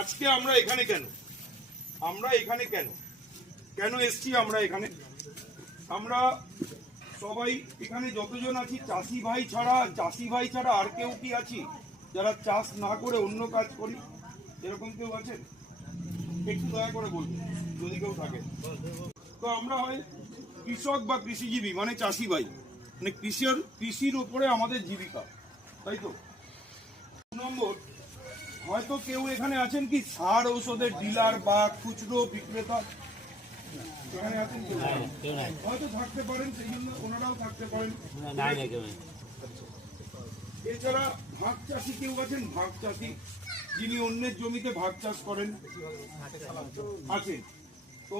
আজকে আমরা এখানে কেন কেন এসছি আমরা এখানে? আমরা সবাই এখানে যতজন আছি চাষি ভাই ছাড়া আর কেউ কি আছি যারা চাষ না করে অন্য কাজ করি? এরকম কেউ আছেন? একটু দয়া করে বলবেন যদি কেউ থাকে। তো আমরা হয় কৃষক বা কৃষিজীবী, মানে চাষি ভাই, মানে কৃষির উপরে আমাদের জীবিকা, তাই তো? 2 নম্বর, হয়তো কেউ এখানে আছেন কি সার ঔষধের ডিলার বা খুচরো বিক্রেতা? এখানে আছেন কেউ? হয়তো থাকতে পারেন, সেই জন্য ওনারাও থাকতে পারেন। এছাড়া ভাগ চাষি কেউ আছেন? ভাগ চাষি, যিনি অন্যের জমিতে ভাগ চাষ করেন, আছেন। তো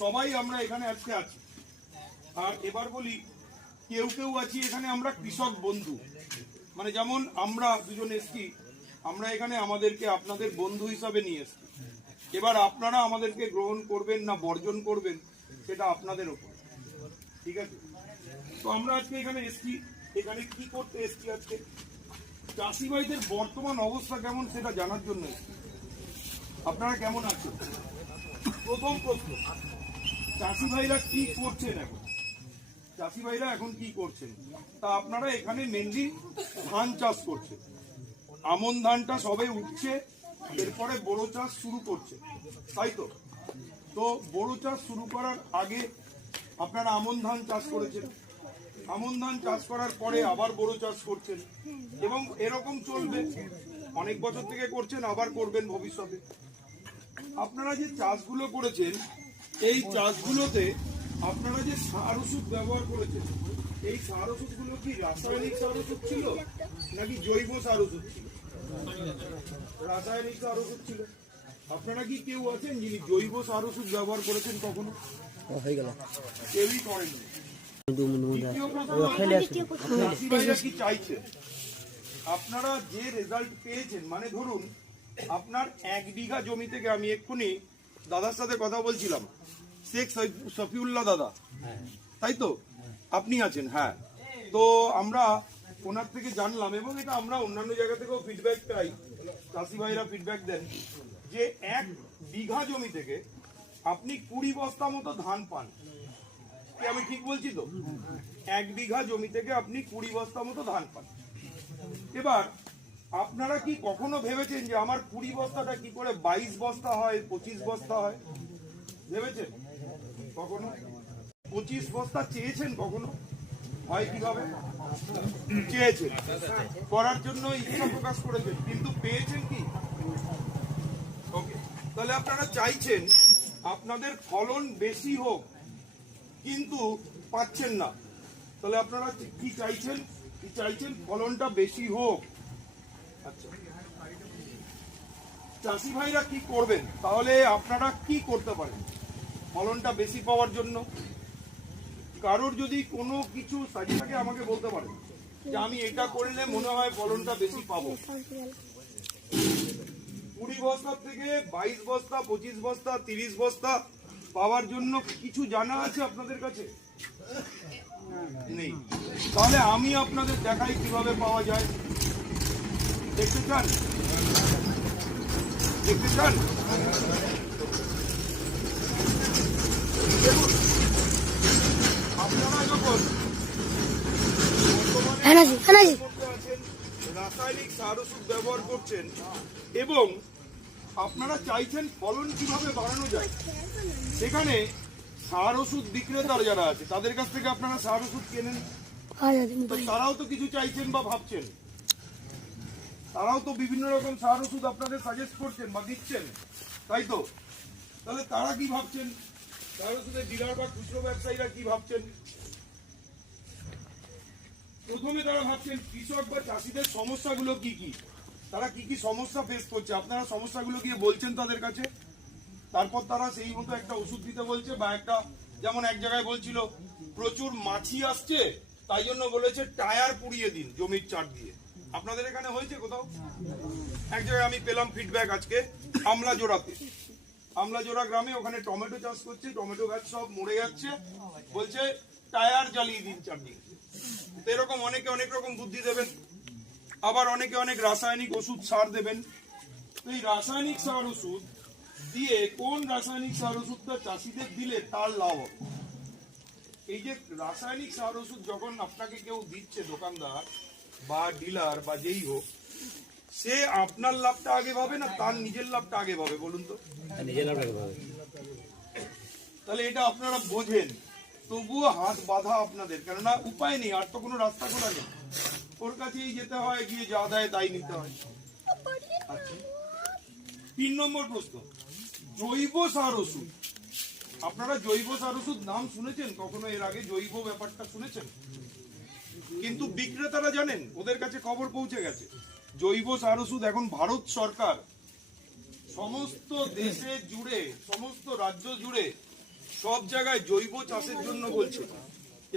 সবাই আমরা এখানে আজকে আছি। আর এবার বলি, কেউ কেউ আছি এখানে আমরা কৃষক বন্ধু, মানে যেমন আমরা দুজন এসছি, আমরা এখানে আমাদেরকে আপনাদের বন্ধু হিসাবে নিয়ে এসছি। এবার আপনারা আমাদেরকে গ্রহণ করবেন না বর্জন করবেন সেটা আপনাদের ওপর, ঠিক আছে? তো আমরা আজকে এখানে এসছি, এখানে কি করতে এসছি? আজকে চাষি ভাইদের বর্তমান অবস্থা কেমন সেটা জানার জন্য এসছি। আপনারা কেমন আছেন? প্রথম প্রশ্ন, চাষি ভাইরা কি করছেন এখন? চাষি ভাইরা এখন কি করছেন? তা আপনারা এখানে মেনলি ধান চাষ করছেন। আমন ধানটা সবে উঠছে, এরপরে বড় চাষ শুরু করছে, তাই তো? তো বড় চাষ শুরু করার আগে আপনারা আমন ধান চাষ করেছেন, আমন ধান চাষ করার পরে আবার বড় চাষ করছেন, এবং এরকম চলবে, অনেক বছর থেকে করছেন, আবার করবেন ভবিষ্যতে। আপনারা যে চাষগুলো করেছেন, এই চাষগুলোতে আপনারা যে সার ওষুধ ব্যবহার করেছেন, এই সার ওষুধগুলো কি রাসায়নিক সার ওষুধ ছিল নাকি জৈব সার ওষুধ ছিল? রাসায়নিক সার ওষুধ ছিল। আপনারা কি কেউ আছেন যিনি জৈব সার ওষুধ ব্যবহার করেছেন কখনো? হয়ে গেল, কেউই করেননি। কি চাইছে আপনারা যে রেজাল্ট পেয়েছেন, মানে ধরুন আপনার 1 বিঘা জমি থেকে, আমি এক্ষুনি দাদার সাথে কথা বলছিলাম, শেখ সফিউল্লাহ দাদা, তাই তো? আপনি আছেন, হ্যাঁ। তো আমরা ওনার থেকে জানলাম, এবং এটা আমরা অন্যান্য জায়গা থেকেও ফিডব্যাক পাই, চাষি ভাইরা ফিডব্যাক দেন যে 1 বিঘা জমি থেকে আপনি 20 বস্তা মতো ধান পান। কি আমি ঠিক বলছি তো? 1 বিঘা জমি থেকে আপনি 20 বস্তা মতো ধান পান। এবার আপনারা কি কখনো ভেবেছেন যে আমার 20 বস্তাটা কি করে 22 বস্তা হয়, 25 বস্তা হয়? ভেবেছেন কখনো? 25 বস্তা চেয়েছেন কখনো? হয় কিভাবে? চেয়েছেন, করার জন্য ইচ্ছা প্রকাশ করেছেন, কিন্তু পেয়েছেন কি? ওকে, তাহলে আপনারা চাইছেন আপনাদের ফলন বেশি হোক, কিন্তু পাচ্ছেন না। তাহলে আপনারা কি চাইছেন? কি চাইছেন? ফলনটা বেশি হোক। আচ্ছা, চাষি ভাইরা কি করবেন তাহলে? আপনারা কি করতে পারেন ফলনটা বেশি পাওয়ার জন্য? কারোর যদি কোনো কিছু সাজে থাকে আমাকে বলতে পারেন যে আমি এটা করলে মনে হয় ফলনটা বেশি পাবো। 20 বস্তা থেকে 22 বস্তা, 25 বস্তা, 30 বস্তা পাওয়ার জন্য কিছু জানা আছে আপনাদের কাছে? নেই। তাহলে আমি আপনাদের দেখাই কিভাবে পাওয়া যায়। দেখতে চান? দেখতে চান? আপনারা যখন রাসায়নিক সার ওষুধ ব্যবহার করছেন এবং আপনারা চাইছেন ফলন কিভাবে বাড়ানো যায়, সেখানে সার ওষুধ বিক্রেতারা যারা আছে তাদের কাছ থেকে আপনারা সার ওষুধ কেনেন, তারাও তো কিছু চাইছেন বা ভাবছেন, তারাও তো বিভিন্ন রকম সার ওষুধ আপনাদের সাজেস্ট করছেন বা দিচ্ছেন, তাই তো? তাহলে তারা কি ভাবছেন? সার ওষুধের ডিলার বা খুচরো ব্যবসায়ীরা কি ভাবছেন? প্রথমে তারা ভাবছেন কৃষক বা চাষিদের সমস্যাগুলো কি কি, তারা কি কি সমস্যা ফেস করছে, আপনারা সমস্যাগুলো গিয়ে বলছেন তাদের কাছে, তারপর তারা সেই মতো একটা ওষুধ দিতে বলছে, বা একটা, যেমন এক জায়গায় বলছিল প্রচুর মাছি আসছে, তাই জন্য বলেছে টায়ার পুড়িয়ে দিন জমির চার দিয়ে। আপনাদের এখানে হয়েছে কোথাও? এক জায়গায় আমি পেলাম ফিডব্যাক আজকে, আমলাজোড়া গ্রামে, ওখানে টমেটো চাষ করছে, টমেটো গাছ সব মরে যাচ্ছে, বলছে টায়ার জ্বালিয়ে দিন চারদিকে। এরকম অনেকে অনেক রকম বুদ্ধি দেবেন, আবার অনেকে অনেক রাসায়নিক ওষুধ সার দেবেন। এই রাসায়নিক সার ওষুধ দিয়ে কোন রাসায়নিক সার ওষুধটা চাষিদের দিলে তার লাভ হবে? এই যে রাসায়নিক সার ওষুধ যখন আপনাকে কেউ দিচ্ছে, দোকানদার বা ডিলার বা যেই হোক, সে আপনার লাভটা আগে ভাবে না তার নিজের লাভটা আগে ভাবে? বলুন তো। নিজের লাভটা আগে ভাবে। তাহলে এটা আপনারা বোঝেন, তবুও হাত বাঁধা আপনাদের, কেননা উপায় নেই, আর তো কোনো রাস্তা খোলা নেই, ওর কাছেই যেতে হয়, গিয়ে যা দেয় তাই নিতে হয়। আচ্ছা, 3 নম্বর প্রশ্ন, জৈব সার ওষুধ। আপনারা জৈব সার ওষুধ নাম শুনেছেন কখনো এর আগে? জৈব ব্যাপারটা শুনেছেন? কিন্তু বিক্রেতারা জানেন, ওদের কাছে খবর পৌঁছে গেছে জৈব সার ওষুধ এখন ভারত সরকার সমস্ত দেশে জুড়ে, সমস্ত রাজ্য জুড়ে সব জায়গায় জৈব চাষের জন্য বলছে,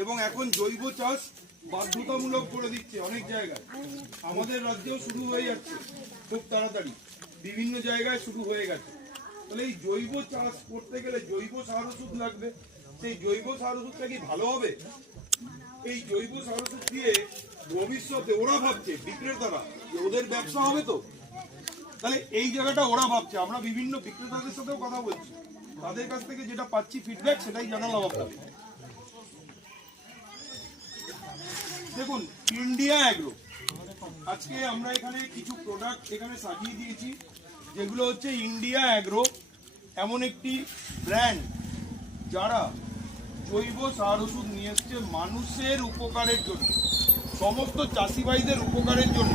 এবং এখন জৈব চাষ বাধ্যতামূলক করে দিচ্ছে অনেক জায়গায়। আমাদের রাজ্যেও শুরু হয়ে যাচ্ছে খুব তাড়াতাড়ি, বিভিন্ন জায়গায় শুরু হয়ে গেছে। তাহলে এই জৈব চাষ করতে গেলে জৈব সার ওষুধ লাগবে। সেই জৈব সার ওষুধটা কি ভালো হবে? এই জৈব সার ওষুধ দিয়ে ভবিষ্যতে ওরা ভাবছে, বিক্রেতারা, যে ওদের ব্যবসা হবে তো। তাহলে এই জায়গাটা ওরা ভাবছে, আমরা বিভিন্ন বিক্রেতাদের সাথেও কথা বলছি, তাদের কাছ থেকে যেটা পাচ্ছি ফিডব্যাক সেটাই জানালাম আপনাকে। দেখুন, ইন্ডিয়া অ্যাগ্রো, আজকে আমরা এখানে কিছু প্রোডাক্ট এখানে সাজিয়ে দিয়েছি, যেগুলো হচ্ছে ইন্ডিয়া অ্যাগ্রো, এমন একটি ব্র্যান্ড যারা জৈব সার ওষুধ নিয়ে এসছে মানুষের উপকারের জন্য, সমস্ত চাষি ভাইদের উপকারের জন্য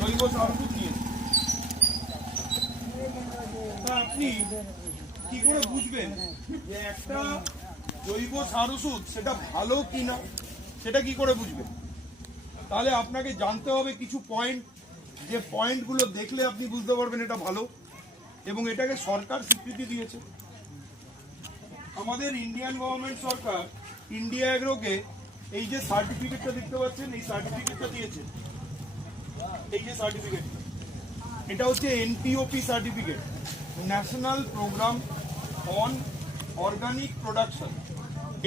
জৈব সার ওষুধ নিয়ে এসছে। তা আপনি কি করে বুঝবেন যে একটা জৈব সার ওষুধ সেটা ভালো কিনা? সেটা কি করে বুঝবেন? তাহলে আপনাকে জানতে হবে কিছু পয়েন্ট, যে পয়েন্টগুলো দেখলে আপনি বুঝতে পারবেন এটা ভালো, এবং এটাকে সরকার স্বীকৃতি দিয়েছে। আমাদের ইন্ডিয়ান গভর্নমেন্ট সরকার ইন্ডিয়া এগ্রোকে এই যে সার্টিফিকেটটা দেখতে পাচ্ছেন, এই সার্টিফিকেটটা দিয়েছে। এই যে সার্টিফিকেট, এটা হচ্ছে NPOP certificate, national programme on organic production.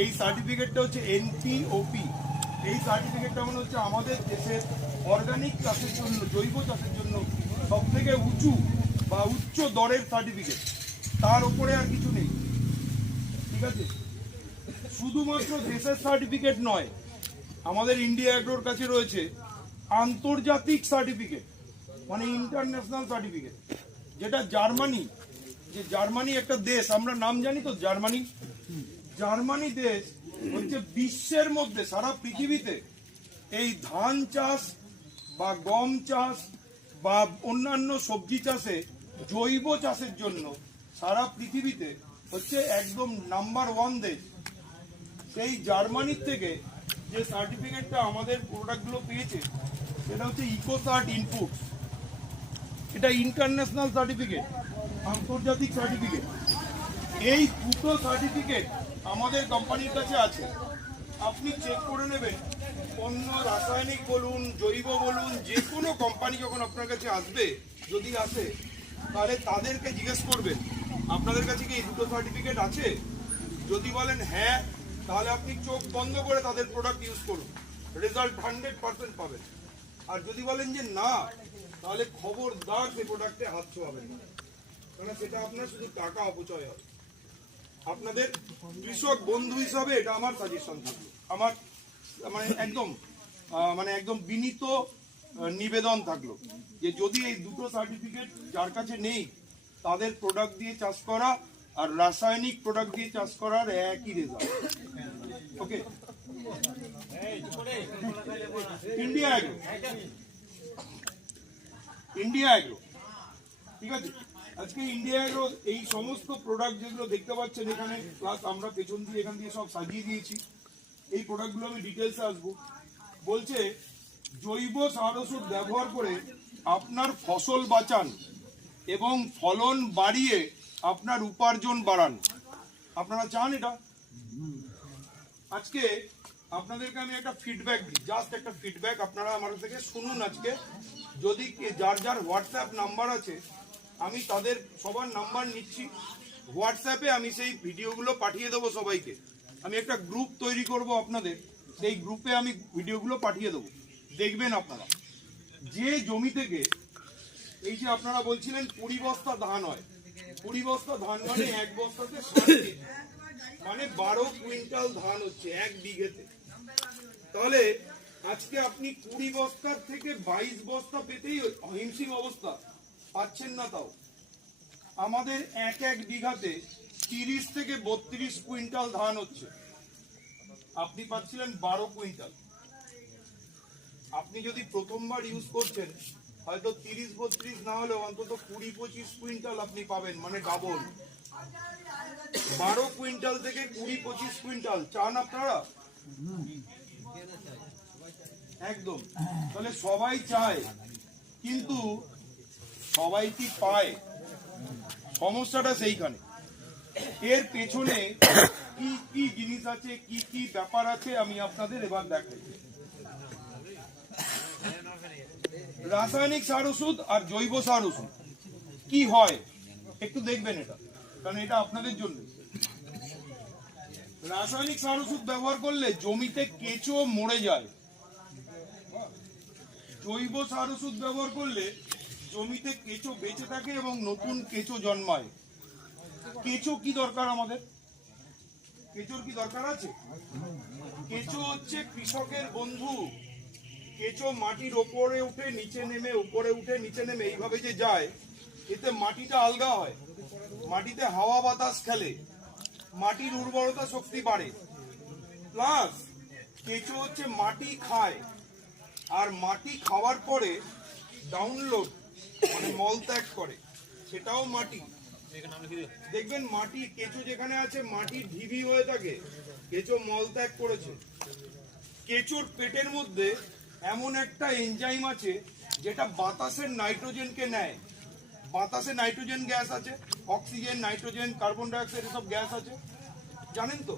এই সার্টিফিকেটটা হচ্ছে এনপিওপি। এই সার্টিফিকেটটা মনে হচ্ছে আমাদের দেশের অর্গানিক চাষের জন্য, জৈব চাষের জন্য সব থেকে উঁচু বা উচ্চ দরের সার্টিফিকেট, তার উপরে আর কিছু নেই। ঠিক আছে, শুধুমাত্র দেশের সার্টিফিকেট নয়, আমাদের ইন্ডিয়া এগ্রোর কাছে রয়েছে আন্তর্জাতিক সার্টিফিকেট, মানে ইন্টারন্যাশনাল সার্টিফিকেট, যেটা জার্মানি, যে জার্মানি একটা দেশ, আমরা নাম জানি তো, জার্মানি। জার্মানি দেশ হচ্ছে বিশ্বের মধ্যে, সারা পৃথিবীতে এই ধান চাষ বা গম চাষ বা অন্যান্য সবজি চাষে, জৈব চাষের জন্য সারা পৃথিবীতে হচ্ছে একদম নাম্বার 1 দেশ। সেই জার্মানির থেকে যে সার্টিফিকেটটা আমাদের প্রোডাক্টগুলো পেয়েছে, সেটা হচ্ছে ইকোসার্ট ইনপুট। এটা ইন্টারন্যাশনাল সার্টিফিকেট, আন্তর্জাতিক সার্টিফিকেট। এই দুটো সার্টিফিকেট আমাদের কোম্পানির কাছে আছে। আপনি চেক করে নেবেন, অন্য রাসায়নিক বলুন, জৈব বলুন, যে কোনো কোম্পানি যখন আপনার কাছে আসবে, যদি আসে, তাহলে তাদেরকে জিজ্ঞেস করবেন আপনাদের কাছে কি এই দুটো সার্টিফিকেট আছে? যদি বলেন হ্যাঁ, তাহলে আপনি চোখ বন্ধ করে তাদের প্রোডাক্ট ইউজ করুন, রেজাল্ট 100% পাবেন। আর যদি বলেন যে না, তাহলে খবরদার সেই প্রোডাক্টে হাত ছোঁয়াবেন না, কারণ সেটা আপনার শুধু টাকা অপচয় হবে। আপনাদের কৃষক বন্ধু হিসাবে এটা আমার সাজেশন থাকবে, আমার মানে একদম বিনীত নিবেদন থাকলো, যে যদি এই দুটো সার্টিফিকেট যার কাছে নেই, তাদের প্রোডাক্ট দিয়ে চাষ করা আর রাসায়নিক প্রোডাক্ট দিয়ে চাষ করার একই রেজাল্ট। ওকে, ইন্ডিয়া এগ্রো, ইন্ডিয়া এগ্রো, ঠিক আছে। আজকে ইন্ডিয়া এগ্রো এই সমস্ত প্রোডাক্ট যেগুলো দেখতে পাচ্ছেন এখানে, প্লাস আমরা পেছন দিয়ে এখান দিয়ে সব সাজিয়ে দিয়েছি, এই প্রোডাক্টগুলো আমি ডিটেলসে আসবো। বলছে জৈব সার ওষুধ ব্যবহার করে আপনার ফসল বাঁচান এবং ফলন বাড়িয়ে আপনার উপার্জন বাড়ান। আপনারা চান এটা? আজকে আপনাদেরকে আমি একটা ফিডব্যাক দিই, জাস্ট একটা ফিডব্যাক, আপনারা আমার থেকে শুনুন। আজকে যদি যার যার হোয়াটসঅ্যাপ নাম্বার আছে, আমি তাদের সবার নাম্বার নিচ্ছি, হোয়াটসঅ্যাপে আমি সেই ভিডিওগুলো পাঠিয়ে দেবো সবাইকে। আমি একটা গ্রুপ তৈরি করব আপনাদের, সেই গ্রুপে আমি ভিডিওগুলো পাঠিয়ে দেবো, দেখবেন আপনারা। যে জমি থেকে এই যে আপনারা বলছিলেন 20 বস্তা ধান হয়, 20 বস্তা ধান মানে এক বস্তাতে 60 কেজি, মানে 12 কুইন্টাল ধান হচ্ছে এক বিঘেতে। তাহলে আজকে আপনি 20 বস্তার থেকে 22 বস্তা পেতেই হিমশিম অবস্থা, পাচ্ছেন না। তাও আমাদের এক বিঘাতে 30 থেকে 32 কুইন্টাল ধান হচ্ছে, আপনি পাচ্ছিলেন 12 কুইন্টাল। আপনি যদি প্রথমবার ইউজ করছেন হয়তো 30-32 না হলেও অন্তত 20-25 কুইন্টাল আপনি পাবেন, মানে ডাবল। 12 কুইন্টাল থেকে 20-25 কুইন্টাল চান আপনারা? একদম। তাহলে সবাই চায়, কিন্তু সবাই কি পায়? সমস্যাটা সেইখানে। এর পেছনে কি কি জিনিস আছে, কি কি ব্যাপার আছে আমি আপনাদের এবার দেখাই। রাসায়নিক সার ওষুধ আর জৈব সার ওষুধ কি হয় একটু দেখবেন এটা, কারণ এটা আপনাদের জন্য। রাসায়নিক সার ওষুধ ব্যবহার করলে জমিতে কেঁচো মরে যায়, জৈব সার ওষুধ ব্যবহার করলে জমিতে কেঁচো বেঁচে থাকে এবং নতুন কেঁচো জন্মায়। কেঁচো কি দরকার আমাদের? কেঁচোর কি দরকার আছে? কেঁচো হচ্ছে কৃষকের বন্ধু। কেঁচো মাটির ওপরে উঠে নিচে নেমে, উপরে উঠে নিচে নেমে এইভাবে যে যায়, এতে মাটিটা আলগা হয়, মাটিতে হাওয়া বাতাস খেলে, মাটির উর্বরতা শক্তি বাড়ে। প্লাস কেঁচো হচ্ছে মাটি খায়, আর মাটি খাওয়ার পরে ডাউনলোড মানে মল ত্যাগ করে, সেটাও মাটি। দেখবেন মাটি, কেঁচো যেখানে আছে মাটি ঢিবি হয়ে থাকে, কেঁচো মল ত্যাগ করেছে। কেঁচোর পেটের মধ্যে এমন একটা এনজাইম আছে যেটা বাতাসের নাইট্রোজেনকে নেয়। বাতাসে নাইট্রোজেন গ্যাস আছে, অক্সিজেন, নাইট্রোজেন, কার্বন ডাইঅক্সাইড এসব গ্যাস আছে, জানেন তো?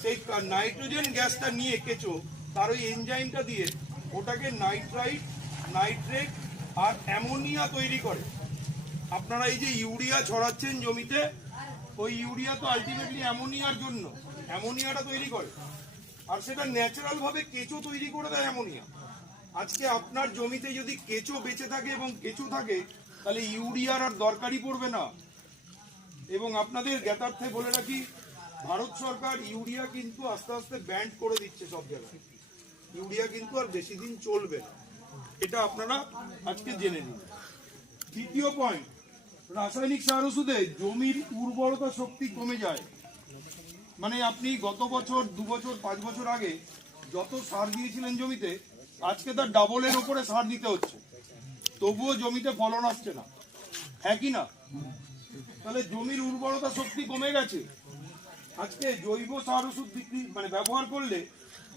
সেই নাইট্রোজেন গ্যাসটা নিয়ে কেঁচো তার ওই এনজাইমটা দিয়ে ওটাকে নাইট্রাইট, নাইট্রেট আর অ্যামোনিয়া তৈরি করে। আপনারা এই যে ইউরিয়া ছড়াচ্ছেন জমিতে, ওই ইউরিয়া তো আলটিমেটলি অ্যামোনিয়ার জন্য, অ্যামোনিয়াটা তৈরি করে, আর সেটা ন্যাচারাল ভাবে কেঁচো তৈরি করে দেয় অ্যামোনিয়া। আজকে আপনার জমিতে যদি কেঁচো বেঁচে থাকে এবং কেঁচো থাকে, তাহলে ইউরিয়ার আর দরকারই পড়বে না। এবং আপনাদের জ্ঞাতার্থে বলে রাখি, ভারত সরকার ইউরিয়া কিন্তু আস্তে আস্তে ব্যান্ড করে দিচ্ছে সব জায়গায়। ইউরিয়া কিন্তু আর বেশি দিন চলবে না, এটা আপনারা আজকে জেনে নিন। দ্বিতীয় পয়েন্ট, রাসায়নিক সার ওষুধে জমির উর্বরতা শক্তি কমে যায়। মানে আপনি গত বছর, 2 বছর, 5 বছর আগে যত সার দিয়েছিলেন জমিতে, আজকে তার ডাবলের উপরে সার দিতে হচ্ছে, তবুও জমিতে ফলন আসছে না, হ্যাঁ কি না? তাহলে জমির উর্বরতা শক্তি কমে গেছে। আজকে জৈব সার ওষুধ বিক্রি মানে ব্যবহার করলে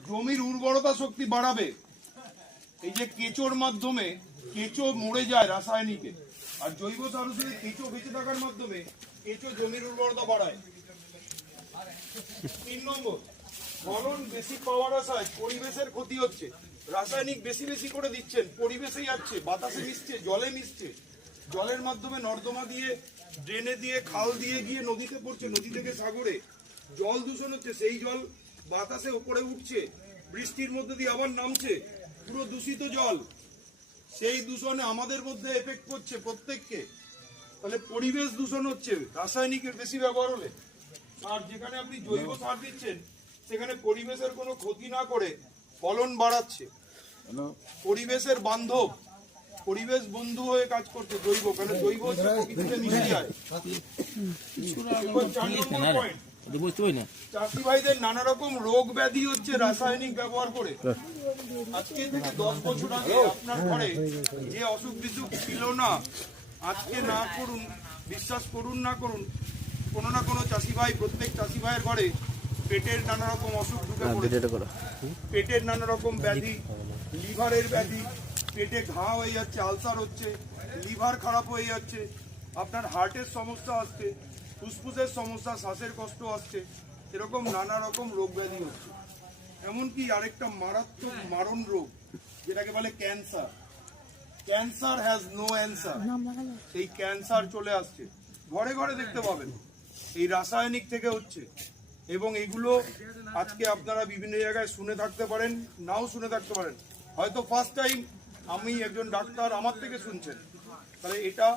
জমির উর্বরতা শক্তি বাড়াবে। এই যে কেঁচোর মাধ্যমে কেঁচো মরে যায় রাসায়নিকে, আর জৈব সার ওষুধে কেঁচো বেঁচে থাকার মাধ্যমে কেঁচো জমির উর্বরতা বাড়ায়। 3 নম্বর, ফলন বেশি পাওয়ার আশায় পরিবেশের ক্ষতি হচ্ছে। রাসায়নিক বেশি বেশি করে দিচ্ছেন, পরিবেশে যাচ্ছে, বাতাসে মিশছে, জলে মিশছে, জলের মাধ্যমে নর্দমা দিয়ে, ড্রেনে দিয়ে, খাল দিয়ে গিয়ে নদীতে পড়ছে, নদী থেকে সাগরে জল দূষণ হচ্ছে, সেই জল বাতাসে উপরে উঠছে, বৃষ্টির মধ্যে দিয়ে আবার নামছে, পুরো দূষিত জল। সেই দূষণে আমাদের মধ্যে এফেক্ট করছে প্রত্যেককে। তাহলে পরিবেশ দূষণ হচ্ছে রাসায়নিকের বেশি ব্যবহার হলে। আর যেখানে আপনি জৈব সার দিচ্ছেন, সেখানে পরিবেশের কোনো ক্ষতি না করে ফলন বাড়াচ্ছে। পরিবেশের বান্ধব, পরিবেশ বন্ধু হয়ে কাজ করছে জৈব, কারণ জৈব হচ্ছে প্রকৃতিতে মিশে যায়। চাষি ভাইদের নানা রকম রোগ ব্যাধি হচ্ছে রাসায়নিক ব্যবহার করে। আজকে থেকে 10 বছর আগে আপনার ঘরে যে অসুখ বিসুখ ছিল না, আজকে না করুন, বিশ্বাস করুন না করুন, কোনো না কোনো চাষি ভাই, প্রত্যেক চাষি ভাইয়ের ঘরে পেটের নানা রকম অসুখ ঢুকে পড়েছে। পেটের নানা রকম ব্যাধি, লিভারের ব্যাধি, পেটে ঘা হয়ে যাচ্ছে, আলসার হচ্ছে, লিভার খারাপ হয়ে যাচ্ছে, আপনার হার্টের সমস্যা আসছে, ফুসফুসের সমস্যা, শ্বাসের কষ্ট আসছে, এরকম নানা রকম রোগ ব্যাধি হচ্ছে। এমনকি আরেকটা মারাত্মক মারণ রোগ যেটাকে বলে cancer. Cancer has no answer. এই ক্যান্সার চলে আসছে, ঘরে ঘরে দেখতে পাবেন, এই রাসায়নিক থেকে হচ্ছে। এবং এগুলো আজকে আপনারা বিভিন্ন জায়গায় শুনে থাকতে পারেন, নাও শুনে থাকতে পারেন। হয়তো ফার্স্ট টাইম আমি একজন ডাক্তার, আমার থেকে শুনছেন, তাহলে এটা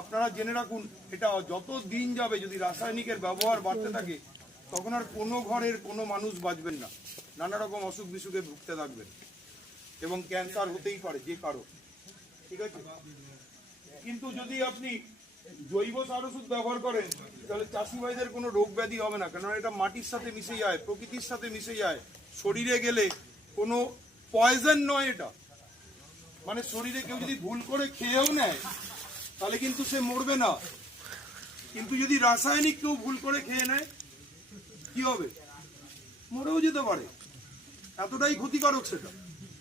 আপনারা জেনে রাখুন, এটা যত দিন যাবে যদি রাসায়নিকের ব্যবহার বাড়তে থাকে তখন আর কোনো ঘরের কোনো মানুষ বাঁচবেন না, নানা রকম অসুখ বিসুখে ভুগতে থাকবেন এবং ক্যান্সার হতেই পারে যে কারো, ঠিক আছে। কিন্তু যদি আপনি জৈব সার ওষুধ ব্যবহার করেন তাহলে চাষি ভাইদের কোনো রোগ ব্যাধি হবে না, কেননা এটা মাটির সাথে মিশে যায়, প্রকৃতির সাথে মিশে যায়, শরীরে গেলে কোনো পয়জন নয় এটা, মানে শরীরে কেউ যদি ভুল করে খেয়েও নেয় তাহলে কিন্তু সে মরবে না, কিন্তু যদি রাসায়নিক কেউ ভুল করে খেয়ে নেয় কি হবে, মরেও যেতে পারে, এতটাই ক্ষতিকারক সেটা।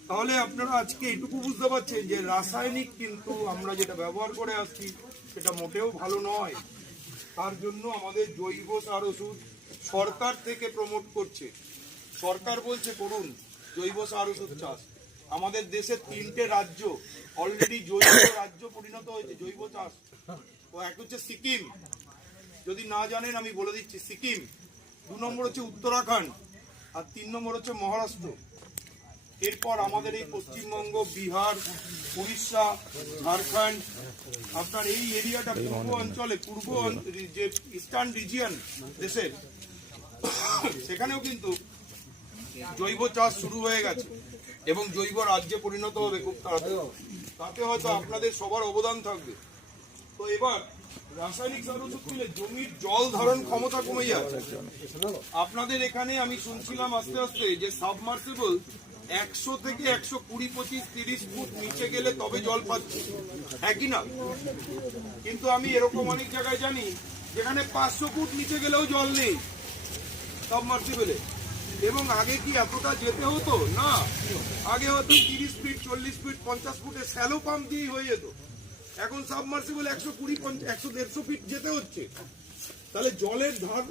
তাহলে আপনারা আজকে এইটুকু বুঝতে পারছেন যে রাসায়নিক কিন্তু আমরা যেটা ব্যবহার করে আসছি সেটা মোটেও ভালো নয়। তার জন্য আমাদের জৈব সার ওষুধ সরকার থেকে প্রমোট করছে, সরকার বলছে করুন জৈব সার ওষুধ চাষ। আমাদের দেশের 3টে রাজ্য অলরেডি জৈব রাজ্য পরিণত হয়েছে জৈব চাষ। তো এক হচ্ছে সিকিম, যদি না জানেন আমি বলে দিচ্ছি, সিকিম, 2 নম্বর হচ্ছে উত্তরাখণ্ড, আর 3 নম্বর হচ্ছে মহারাষ্ট্র। এরপর আমাদের এই পশ্চিমবঙ্গ, বিহার, উড়িষ্যা, ঝাড়খণ্ড, আপনার এই এরিয়াটা পূর্ব অঞ্চলে, যে ইস্টার্ন রিজিয়ন দেশের, সেখানেও কিন্তু জৈব চাষ শুরু হয়ে গেছে এবং জৈব রাজ্যে পরিণত হবে খুব তাড়াতাড়ি। তাতে হয়তো আপনাদের সবার অবদান থাকবে। তো এবার রাসায়নিক সার ওষুধ দিলে জমির জল ধারণ ক্ষমতা কমে যায়। আপনাদের এখানে আমি শুনছিলাম আস্তে আস্তে যে সাবমার্সিবল 100 থেকে 120, 25, 30 ফুট নিচে গেলে তবে জল পাচ্ছে, হ্যাঁ কি না? কিন্তু আমি এরকম অনেক জায়গায় জানি যেখানে 500 ফুট নিচে গেলেও জল নেই সাবমার্সিবলে। এবং আগে কি এতটা যেতে হতো না, আগে হয়তো 30 ফিট, 40 ফিট, 50 ফুটে শ্যালো পাম্প দিয়ে হয়ে যেত। এখন সাবমার্সিবল 120, 100, 150 ফিট যেতে হচ্ছে। তাহলে জলের ধার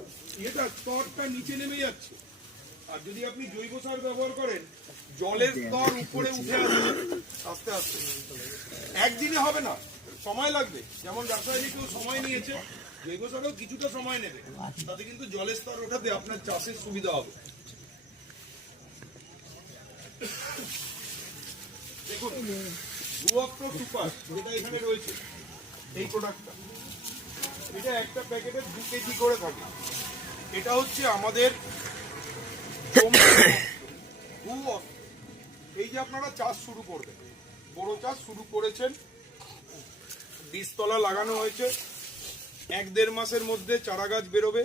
স্তরটা নিচে নেমে যাচ্ছে। আর যদি আপনি জৈব সার ব্যবহার করেন জলের স্তর উপরে উঠে আসবে আস্তে আস্তে, একদিনে হবে না, সময় লাগবে। যেমন রাসায়নিকেও সময় নিয়েছে, জৈব সারেও কিছুটা সময় নেবে, তাতে কিন্তু জলের স্তর ওঠাতে আপনার চাষের সুবিধা হবে। দেখুন ভুয়স্ত্র সুপার যেটা এখানে রয়েছে, এই প্রোডাক্টটা, এটা একটা প্যাকেটে 2 কেজি করে থাকে। এটা হচ্ছে আমাদের এই যে আপনারা চাষ শুরু করবেন, বড় চাষ শুরু করেছেন, বীজতলা লাগানো হয়েছে, 1-1.5 মাসের মধ্যে চারা গাছ বেরোবে।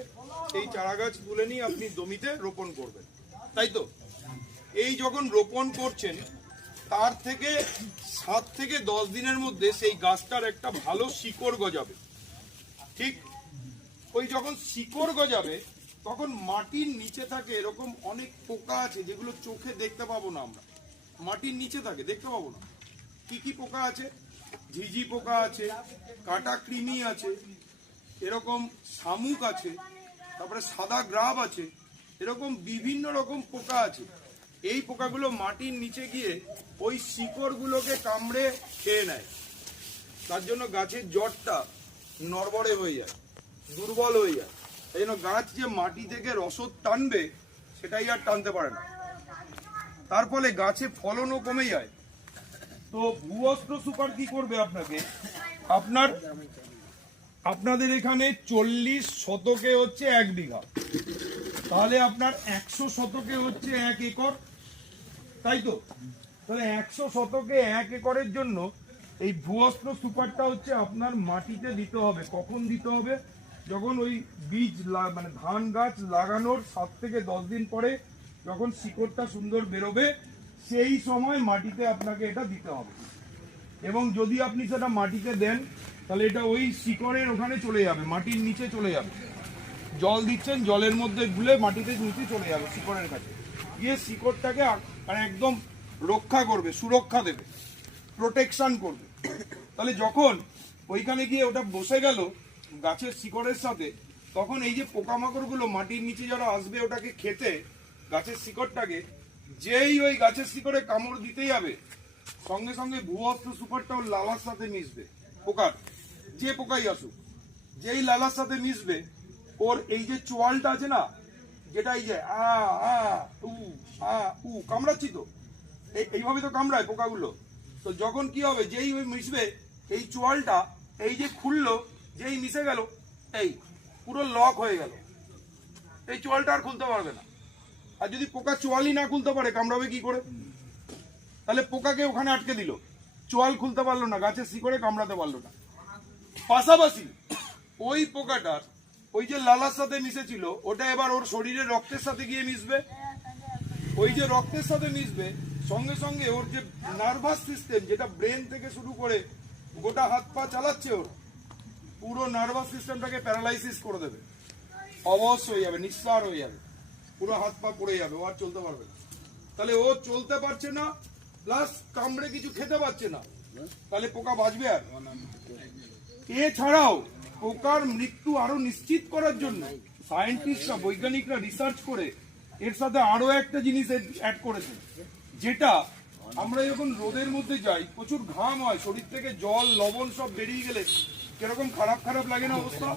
এই চারা গাছ তুলে নিয়ে আপনি জমিতে রোপণ করবেন, তাই তো? এই যখন রোপণ করছেন তার থেকে 7 থেকে 10 দিনের মধ্যে সেই গাছটার একটা ভালো শিকড় গজাবে, ঠিক? ওই যখন শিকড় গজাবে তখন মাটির নিচে থাকে এরকম অনেক পোকা আছে যেগুলো চোখে দেখতে পাবো না, আমরা মাটির নিচে থাকে, দেখতে পাবো না। কি কি পোকা আছে? ঝিঝি পোকা আছে, কাটা কৃমি আছে, এরকম শামুক আছে, তারপরে সাদা গ্রাব আছে, এরকম বিভিন্ন রকম পোকা আছে। এই পোকাগুলো মাটির নিচে গিয়ে ওই শিকড়গুলোকে কামড়ে খেয়ে নেয়। তার জন্য গাছের জড়টা নড়বড়ে হয়ে যায়, দুর্বল হয়ে যায়। এই জন্য গাছ যে মাটি থেকে রসদ টানবে সেটাই আর টানতে পারে না, তার ফলে গাছে ফলনও কমে যায়। তো ভুয়স্ত্র সুপার কি করবে আপনাকে, আপনাদের এখানে 40 শতকে হচ্ছে 1 বিঘা, তাহলে আপনার 100 শতকে হচ্ছে 1 একর, তাই তো? তাহলে 100 শতকে 1 একরের জন্য এই ভুয়স্ত্র সুপারটা হচ্ছে আপনার মাটিতে দিতে হবে। কখন দিতে হবে? যখন ওই বীজ মানে ধান গাছ লাগানোর 7 থেকে 10 দিন পরে যখন শিকড়টা সুন্দর বেরোবে সেই সময় মাটিতে আপনাকে এটা দিতে হবে। এবং যদি আপনি সেটা মাটিতে দেন তাহলে এটা ওই শিকড়ের ওখানে চলে যাবে, মাটির নিচে চলে যাবে। জল দিচ্ছেন, জলের মধ্যে গুলে মাটিতে নিচে চলে যাবে শিকড়ের কাছে গিয়ে শিকড়টাকে একদম রক্ষা করবে, সুরক্ষা দেবে, প্রোটেকশন করবে। তাহলে যখন ওইখানে গিয়ে ওটা বসে গেল গাছের শিকড়ের সাথে, তখন এই যে পোকামাকড়গুলো মাটির নিচে যারা আসবে ওটাকে খেতে, গাছের শিকড়টাকে, যেই ওই গাছের শিকড়ে কামড় দিতে যাবে সঙ্গে সঙ্গে ভুয়স্ত্র সুপারটাও লালার সাথে মিশবে। পোকার যে পোকাই আসুক, যেই লালার সাথে মিশবে ওর এই যে চোয়ালটা আছে না, যেটা এই যে কামড়াচ্ছি তো, এইভাবে তো কামড়ায় পোকাগুলো। তো যখন কি হবে, যেই ওই মিশবে এই চোয়ালটা এই যে খুললো, যেই মিশে গেল, এই পুরো লক হয়ে গেল, এই চোয়ালটা আর খুলতে পারবে না। আর যদি পোকা চোয়ালই না খুলতে পারে, কামড়াবে কি করে? তাহলে পোকাকে ওখানে আটকে দিল, চোয়াল খুলতে পারলো না, গাছের শিকড়ে কামড়াতে পারলো না। পাশাপাশি ওই পোকাটার ওই যে লালার সাথে মিশেছিল, ওটা এবার ওর শরীরের রক্তের সাথে গিয়ে মিশবে। ওই যে রক্তের সাথে মিশবে, সঙ্গে সঙ্গে ওর যে নার্ভাস সিস্টেম, যেটা ব্রেন থেকে শুরু করে গোটা হাত পা চালাচ্ছে, ওর পুরো নার্ভাস সিস্টেমটাকে প্যারালাইসিস করে দেবে, অবশ হয়ে যাবে, নিঃসার হয়ে যাবে, পুরো হাত পা পড়ে যাবে, ও আর চলতে পারবে না। তাহলে ও চলতে পারছে না, প্লাস কামড়ে কিছু খেতে পারছে না, তাহলে পোকা বাঁচবে? আর এছাড়াও পোকার মৃত্যু আরো নিশ্চিত করার জন্য সায়েন্টিস্টরা, বৈজ্ঞানিকরা রিসার্চ করে এর সাথে আরো একটা জিনিস অ্যাড করেছে, যেটা আমরা যখন রোদের মধ্যে যাই, প্রচুর ঘাম হয়, শরীর থেকে জল লবণ সব বেরিয়ে গেলে কিরকম খারাপ খারাপ লাগে না অবস্থা?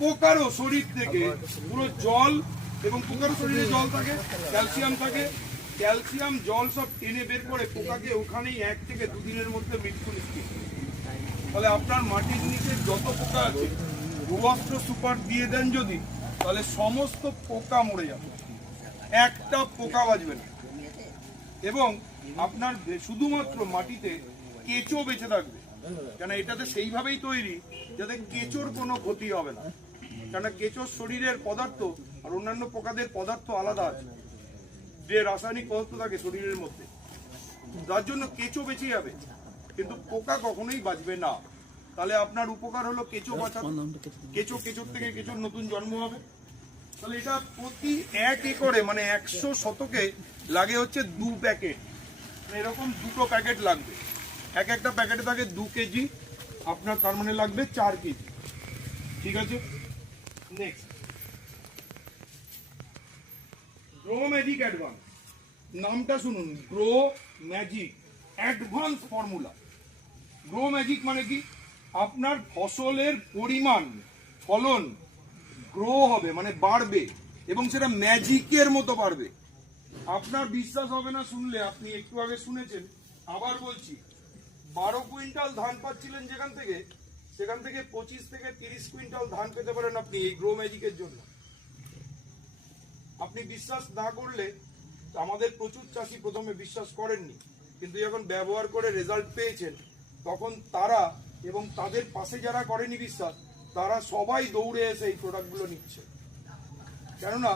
পোকারও শরীর থেকে পুরো জল, এবং পোকারও শরীরে জল থাকে, ক্যালসিয়াম থাকে, ক্যালসিয়াম জল সব টেনে বের করে পোকাকে ওখানেই 1 থেকে 2 দিনের মধ্যে মৃত্যু নিশ্চিত। তাহলে আপনার মাটির নিচে যত পোকা আছে, ভূবস্ত্র সুপার দিয়ে দেন যদি, তাহলে সমস্ত পোকা মরে যাবে, একটা পোকা বাঁচবে না। এবং আপনার শুধুমাত্র মাটিতে কেঁচো বেঁচে থাকবে, কেন এটাতে সেইভাবেই তৈরি যাতে কেঁচোর কোনো ক্ষতি হবে না, কেন কেঁচোর শরীরের পদার্থ আর অন্যান্য পোকাদের পদার্থ আলাদা আছে, যে রাসায়নিক পদার্থ থাকে শরীরের মধ্যে, তার জন্য কেঁচো বেঁচে যাবে, কিন্তু পোকা কখনোই বাঁচবে না। তাহলে আপনার উপকার হলো কেঁচো বাঁচানো, কেঁচোর থেকে কেঁচোর নতুন জন্ম হবে। তাহলে এটা প্রতি 1 একরে মানে 100 শতকে লাগে হচ্ছে 2 প্যাকেট, এরকম 2টো প্যাকেট লাগবে, একটা প্যাকেটে থাকে 2 কেজি, আপনার তার মানে লাগবে 4 কেজি। ঠিক আছে, নেক্সট গ্রো ম্যাজিক অ্যাডভান্স, নামটা শুনুন, grow magic advance formula. Grow magic মানে কি? আপনার ফসলের পরিমাণ, ফলন গ্রো হবে মানে বাড়বে, এবং সেটা ম্যাজিকের মতো বাড়বে। আপনার বিশ্বাস হবে না শুনলে, আপনি একটু আগে শুনেছেন, আবার বলছি, 12 কুইন্টাল ধান পাচ্ছিলেন যেখান থেকে, সেখান থেকে 25 থেকে 30 কুইন্টাল ধান পেতে পারেন আপনি এই গ্রো ম্যাজিকের জন্য। আপনি বিশ্বাস না করলে, আমাদের প্রচুর চাষি প্রথমে বিশ্বাস করেননি, কিন্তু যখন ব্যবহার করে রেজাল্ট পেয়েছেন, তখন তারা এবং তাদের পাশে যারা করেনি বিশ্বাস, তারা সবাই দৌড়ে এসে এই প্রোডাক্টগুলো নিচ্ছে। কেননা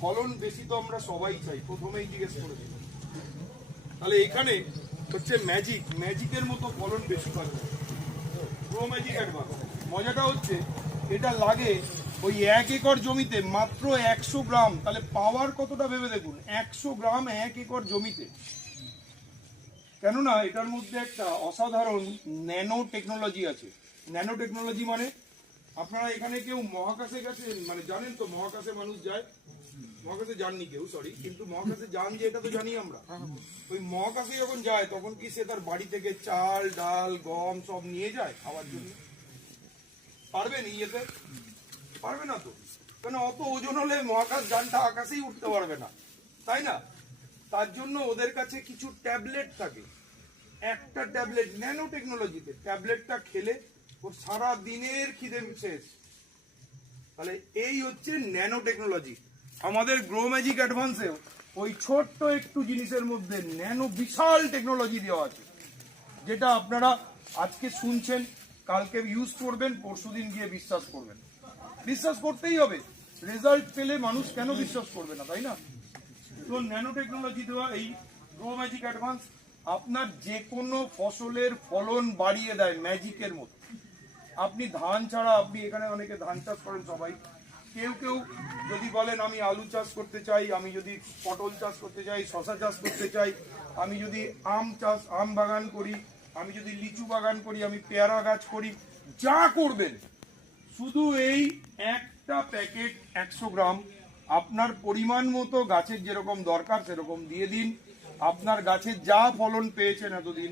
ফলন বেশি তো আমরা সবাই চাই, প্রথমেই জিজ্ঞেস করেছি। তাহলে এখানে হচ্ছে ম্যাজিকের মতো ফলন বেশি পাচ্ছে গ্রো ম্যাজিক অ্যাডভান্স। মজাটা হচ্ছে এটা লাগে ওই 1 একর জমিতে মাত্র 100 গ্রাম, তাহলে পাওয়ার কতটা ভেবে দেখুন, 100 গ্রাম 1 একর জমিতে। কেননা এটার মধ্যে একটা অসাধারণ ন্যানো টেকনোলজি আছে। ন্যানো টেকনোলজি মানে, আপনারা এখানে কেউ মহাকাশে গেছে, মানে জানেন তো মহাকাশে মানুষ যায়, মহাকাশে যাননি কেউ, সরি, কিন্তু মহাকাশে যান যে এটা তো জানি আমরা। ওই মহাকাশে যখন যায় তখন কি সে তার বাড়ি থেকে চাল ডাল গম সব নিয়ে যায় খাওয়ার জন্য? পারবে নিয়ে যেতে? পারবে না তো, কেন অত ওজন হলে মহাকাশ যানটা আকাশেই উঠতে পারবে না, তাই না? তার জন্য ওদের কাছে কিছু ট্যাবলেট থাকে, একটা ট্যাবলেট ন্যানো টেকনোলজিতে, ট্যাবলেটটা খেলে ওর সারা দিনের খিদে শেষ। তাহলে এই হচ্ছে ন্যানো টেকনোলজি। আমাদের গ্রো ম্যাজিক অ্যাডভান্সেও ওই ছোট্ট একটু জিনিসের মধ্যে ন্যানো বিশাল টেকনোলজি দেওয়া আছে, যেটা আপনারা আজকে শুনছেন, কালকে ইউজ করবেন, পরশুদিন গিয়ে বিশ্বাস করবেন। বিশ্বাস করতেই হবে, রেজাল্ট পেলে মানুষ কেন বিশ্বাস করবে না, তাই না? তো ন্যানো টেকনোলজি দেওয়া এই গ্রো ম্যাজিক অ্যাডভান্স আপনার যে কোনো ফসলের ফলন বাড়িয়ে দেয় ম্যাজিকের মতো। আপনি ধান ছাড়া, আপনি এখানে অনেকে ধান চাষ করেন সবাই, কেউ কেউ যদি বলেন আমি আলু চাষ করতে চাই, আমি যদি পটল চাষ করতে চাই, শশা চাষ করতে চাই, আমি যদি আম বাগান করি, আমি যদি লিচু বাগান করি, আমি পেয়ারা গাছ করি, যা করবেন, শুধু এই একটা প্যাকেট 100 গ্রাম আপনার পরিমাণ মতো গাছের যেরকম দরকার সেরকম দিয়ে দিন। আপনার গাছের যা ফলন পেয়েছেন এতদিন,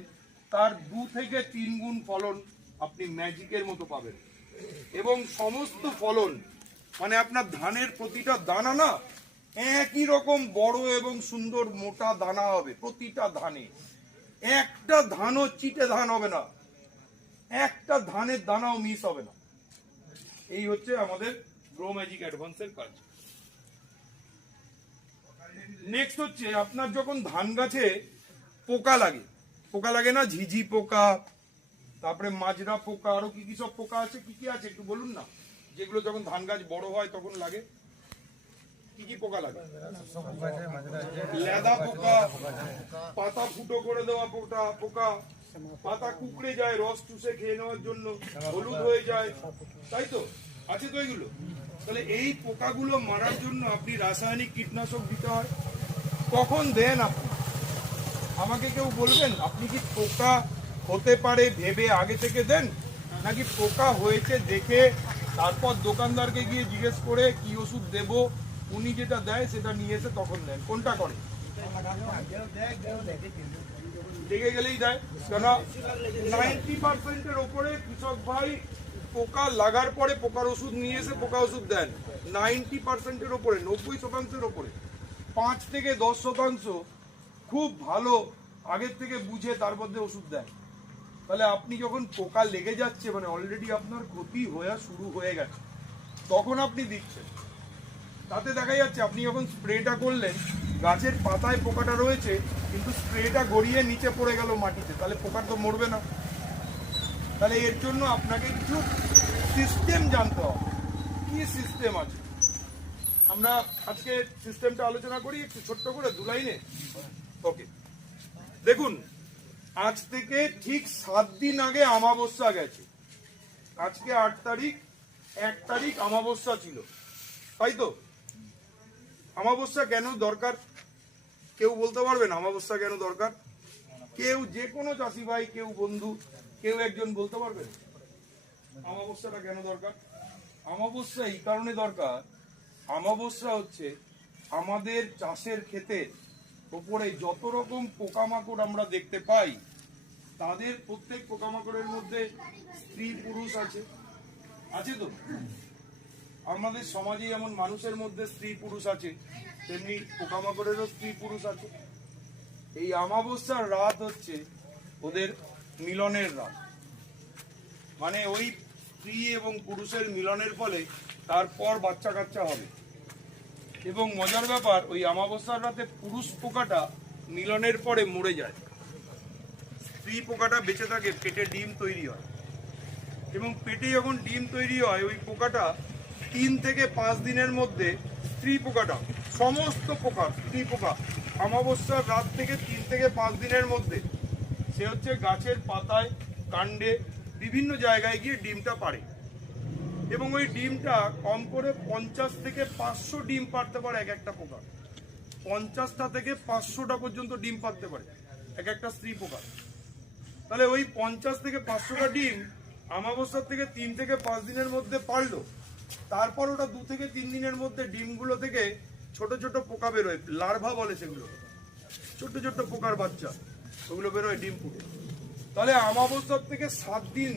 তার 2 থেকে 3 গুণ ফলন আপনি ম্যাজিকের মতো পাবেন। এবং সমস্ত ফলন মানে আপনার ধানের প্রতিটা দানা না একই রকম বড় এবং সুন্দর মোটা দানা হবে প্রতিটা ধানে, একটা ধানও চিটে ধান হবে না। একটা ধানের দানাও মিস হবে না। এই হচ্ছে আমাদের গ্রো ম্যাজিক অ্যাডভান্সের কাজ। নেক্সট হচ্ছে আপনার যখন ধান গাছে পোকা লাগে না, ঝিঝি পোকা, তারপরে মাজরা পোকা, আরো কি কি সব পোকা আছে, কি কি আছে একটু বলুন না, যেগুলো যখন ধান গাছ বড় হয় তখন লাগে। কি কি পোকা লাগে? লেদা পোকা, পাতা ফুটো করে দেওয়া পোকা, পাতা কুকড়ে যায় রস চুষে খেয়ে নেওয়ার জন্য, হলুদ হয়ে যায়, তাই তো আছে তো এগুলো। তাহলে এই পোকাগুলো মারার জন্য আপনি রাসায়নিক কীটনাশক দিতে হয়। কখন দেন আপনি আমাকে কেউ বলবেন? আপনি কি পোকা হতে পারে ভেবে আগে থেকে দেন, নাকি পোকা হয়েছে দেখে তারপর দোকানদারকে গিয়ে জিজ্ঞেস করে কি ওষুধ দেব, উনি যেটা দেয় সেটা নিয়ে এসে তখন দেন? কোনটা করে? দেখে গেলেই দেয়। কেন 90% ওপরে কৃষক ভাই পোকা লাগার পরে পোকার ওষুধ নিয়ে এসে পোকা ওষুধ দেন। 90% ওপরে, 90% ওপরে 5 থেকে 10% খুব ভালো আগের থেকে বুঝে তার মধ্যে ওষুধ দেন। তাহলে আপনি যখন পোকা লেগে যাচ্ছে মানে অলরেডি আপনার ক্ষতি হয়ে শুরু হয়ে গেছে, তখন আপনি দিচ্ছেন। তাতে দেখা যাচ্ছে আপনি যখন স্প্রেটা করলেন গাছের পাতায় পোকাটা রয়েছে, কিন্তু স্প্রেটা গড়িয়ে নিচে পড়ে গেল মাটিতে, তাহলে পোকা তো মরবে না। তাহলে এর জন্য আপনাকে কিছু সিস্টেম জানতে হবে। কি সিস্টেম আছে আমরা আজকে সিস্টেমটা আলোচনা করি একটু ছোট্ট করে 2 লাইনে। ওকে, দেখুন আজ থেকে ঠিক 7 দিন আগে অমাবস্যা গেছে। আজকে 8 তারিখ, 1 তারিখ অমাবস্যা ছিল, তাই তো? অমাবস্যা কেন দরকার কেউ বলতে পারবেন? অমাবস্যা কেন দরকার? কেউ, যে কোনো চাষি ভাই, কেউ বন্ধু, কেউ একজন বলতে পারবেন অমাবস্যাটা কেন দরকার? অমাবস্যা এই কারণে দরকার, অমাবস্যা হচ্ছে আমাদের চাষের ক্ষেতের উপরে যত রকম পোকামাকড় আমরা দেখতে পাই, তাদের প্রত্যেক পোকামাকড়ের মধ্যে স্ত্রী পুরুষ আছে তো? আমাদের সমাজে যেমন মানুষের মধ্যে স্ত্রী পুরুষ আছে, তেমনি পোকামাকড়েরও স্ত্রী পুরুষ আছে। এই অমাবস্যার রাত হচ্ছে ওদের মিলনের রাত, মানে ওই স্ত্রী এবং পুরুষের মিলনের ফলে তারপর বাচ্চা কাচ্চা হবে। এবং মজার ব্যাপার, ওই অমাবস্যার রাতে পুরুষ পোকাটা মিলনের পরে মরে যায়, স্ত্রী পোকাটা বেঁচে থাকে, পেটে ডিম তৈরি হয়। এবং পেটে যখন ডিম তৈরি হয় ওই পোকাটা 3 থেকে 5 দিনের মধ্যে, স্ত্রী পোকাটা, সমস্ত পোকা স্ত্রী পোকা অমাবস্যার রাত থেকে 3 থেকে 5 দিনের মধ্যে সে হচ্ছে গাছের পাতায়, কাণ্ডে, বিভিন্ন জায়গায় গিয়ে ডিমটা পাড়ে। এবং ওই ডিমটা কম করে 50 থেকে 500 ডিম পাড়তে পারে এক একটা পোকা। 50টা থেকে 500টা পর্যন্ত ডিম পাড়তে পারে এক একটা স্ত্রী পোকা। তাহলে ওই 50 থেকে 500টা ডিম অমাবস্যার থেকে 3 থেকে 5 দিনের মধ্যে পারলো। তারপর ওটা 2 থেকে 3 দিনের মধ্যে ডিমগুলো থেকে ছোট ছোট পোকা বেরোয়, লার্ভা বলে সেগুলো, ছোট ছোট পোকার বাচ্চা, ওগুলো বেরোয় ডিম ফুটে। তাহলে অমাবস্যার থেকে 7 দিন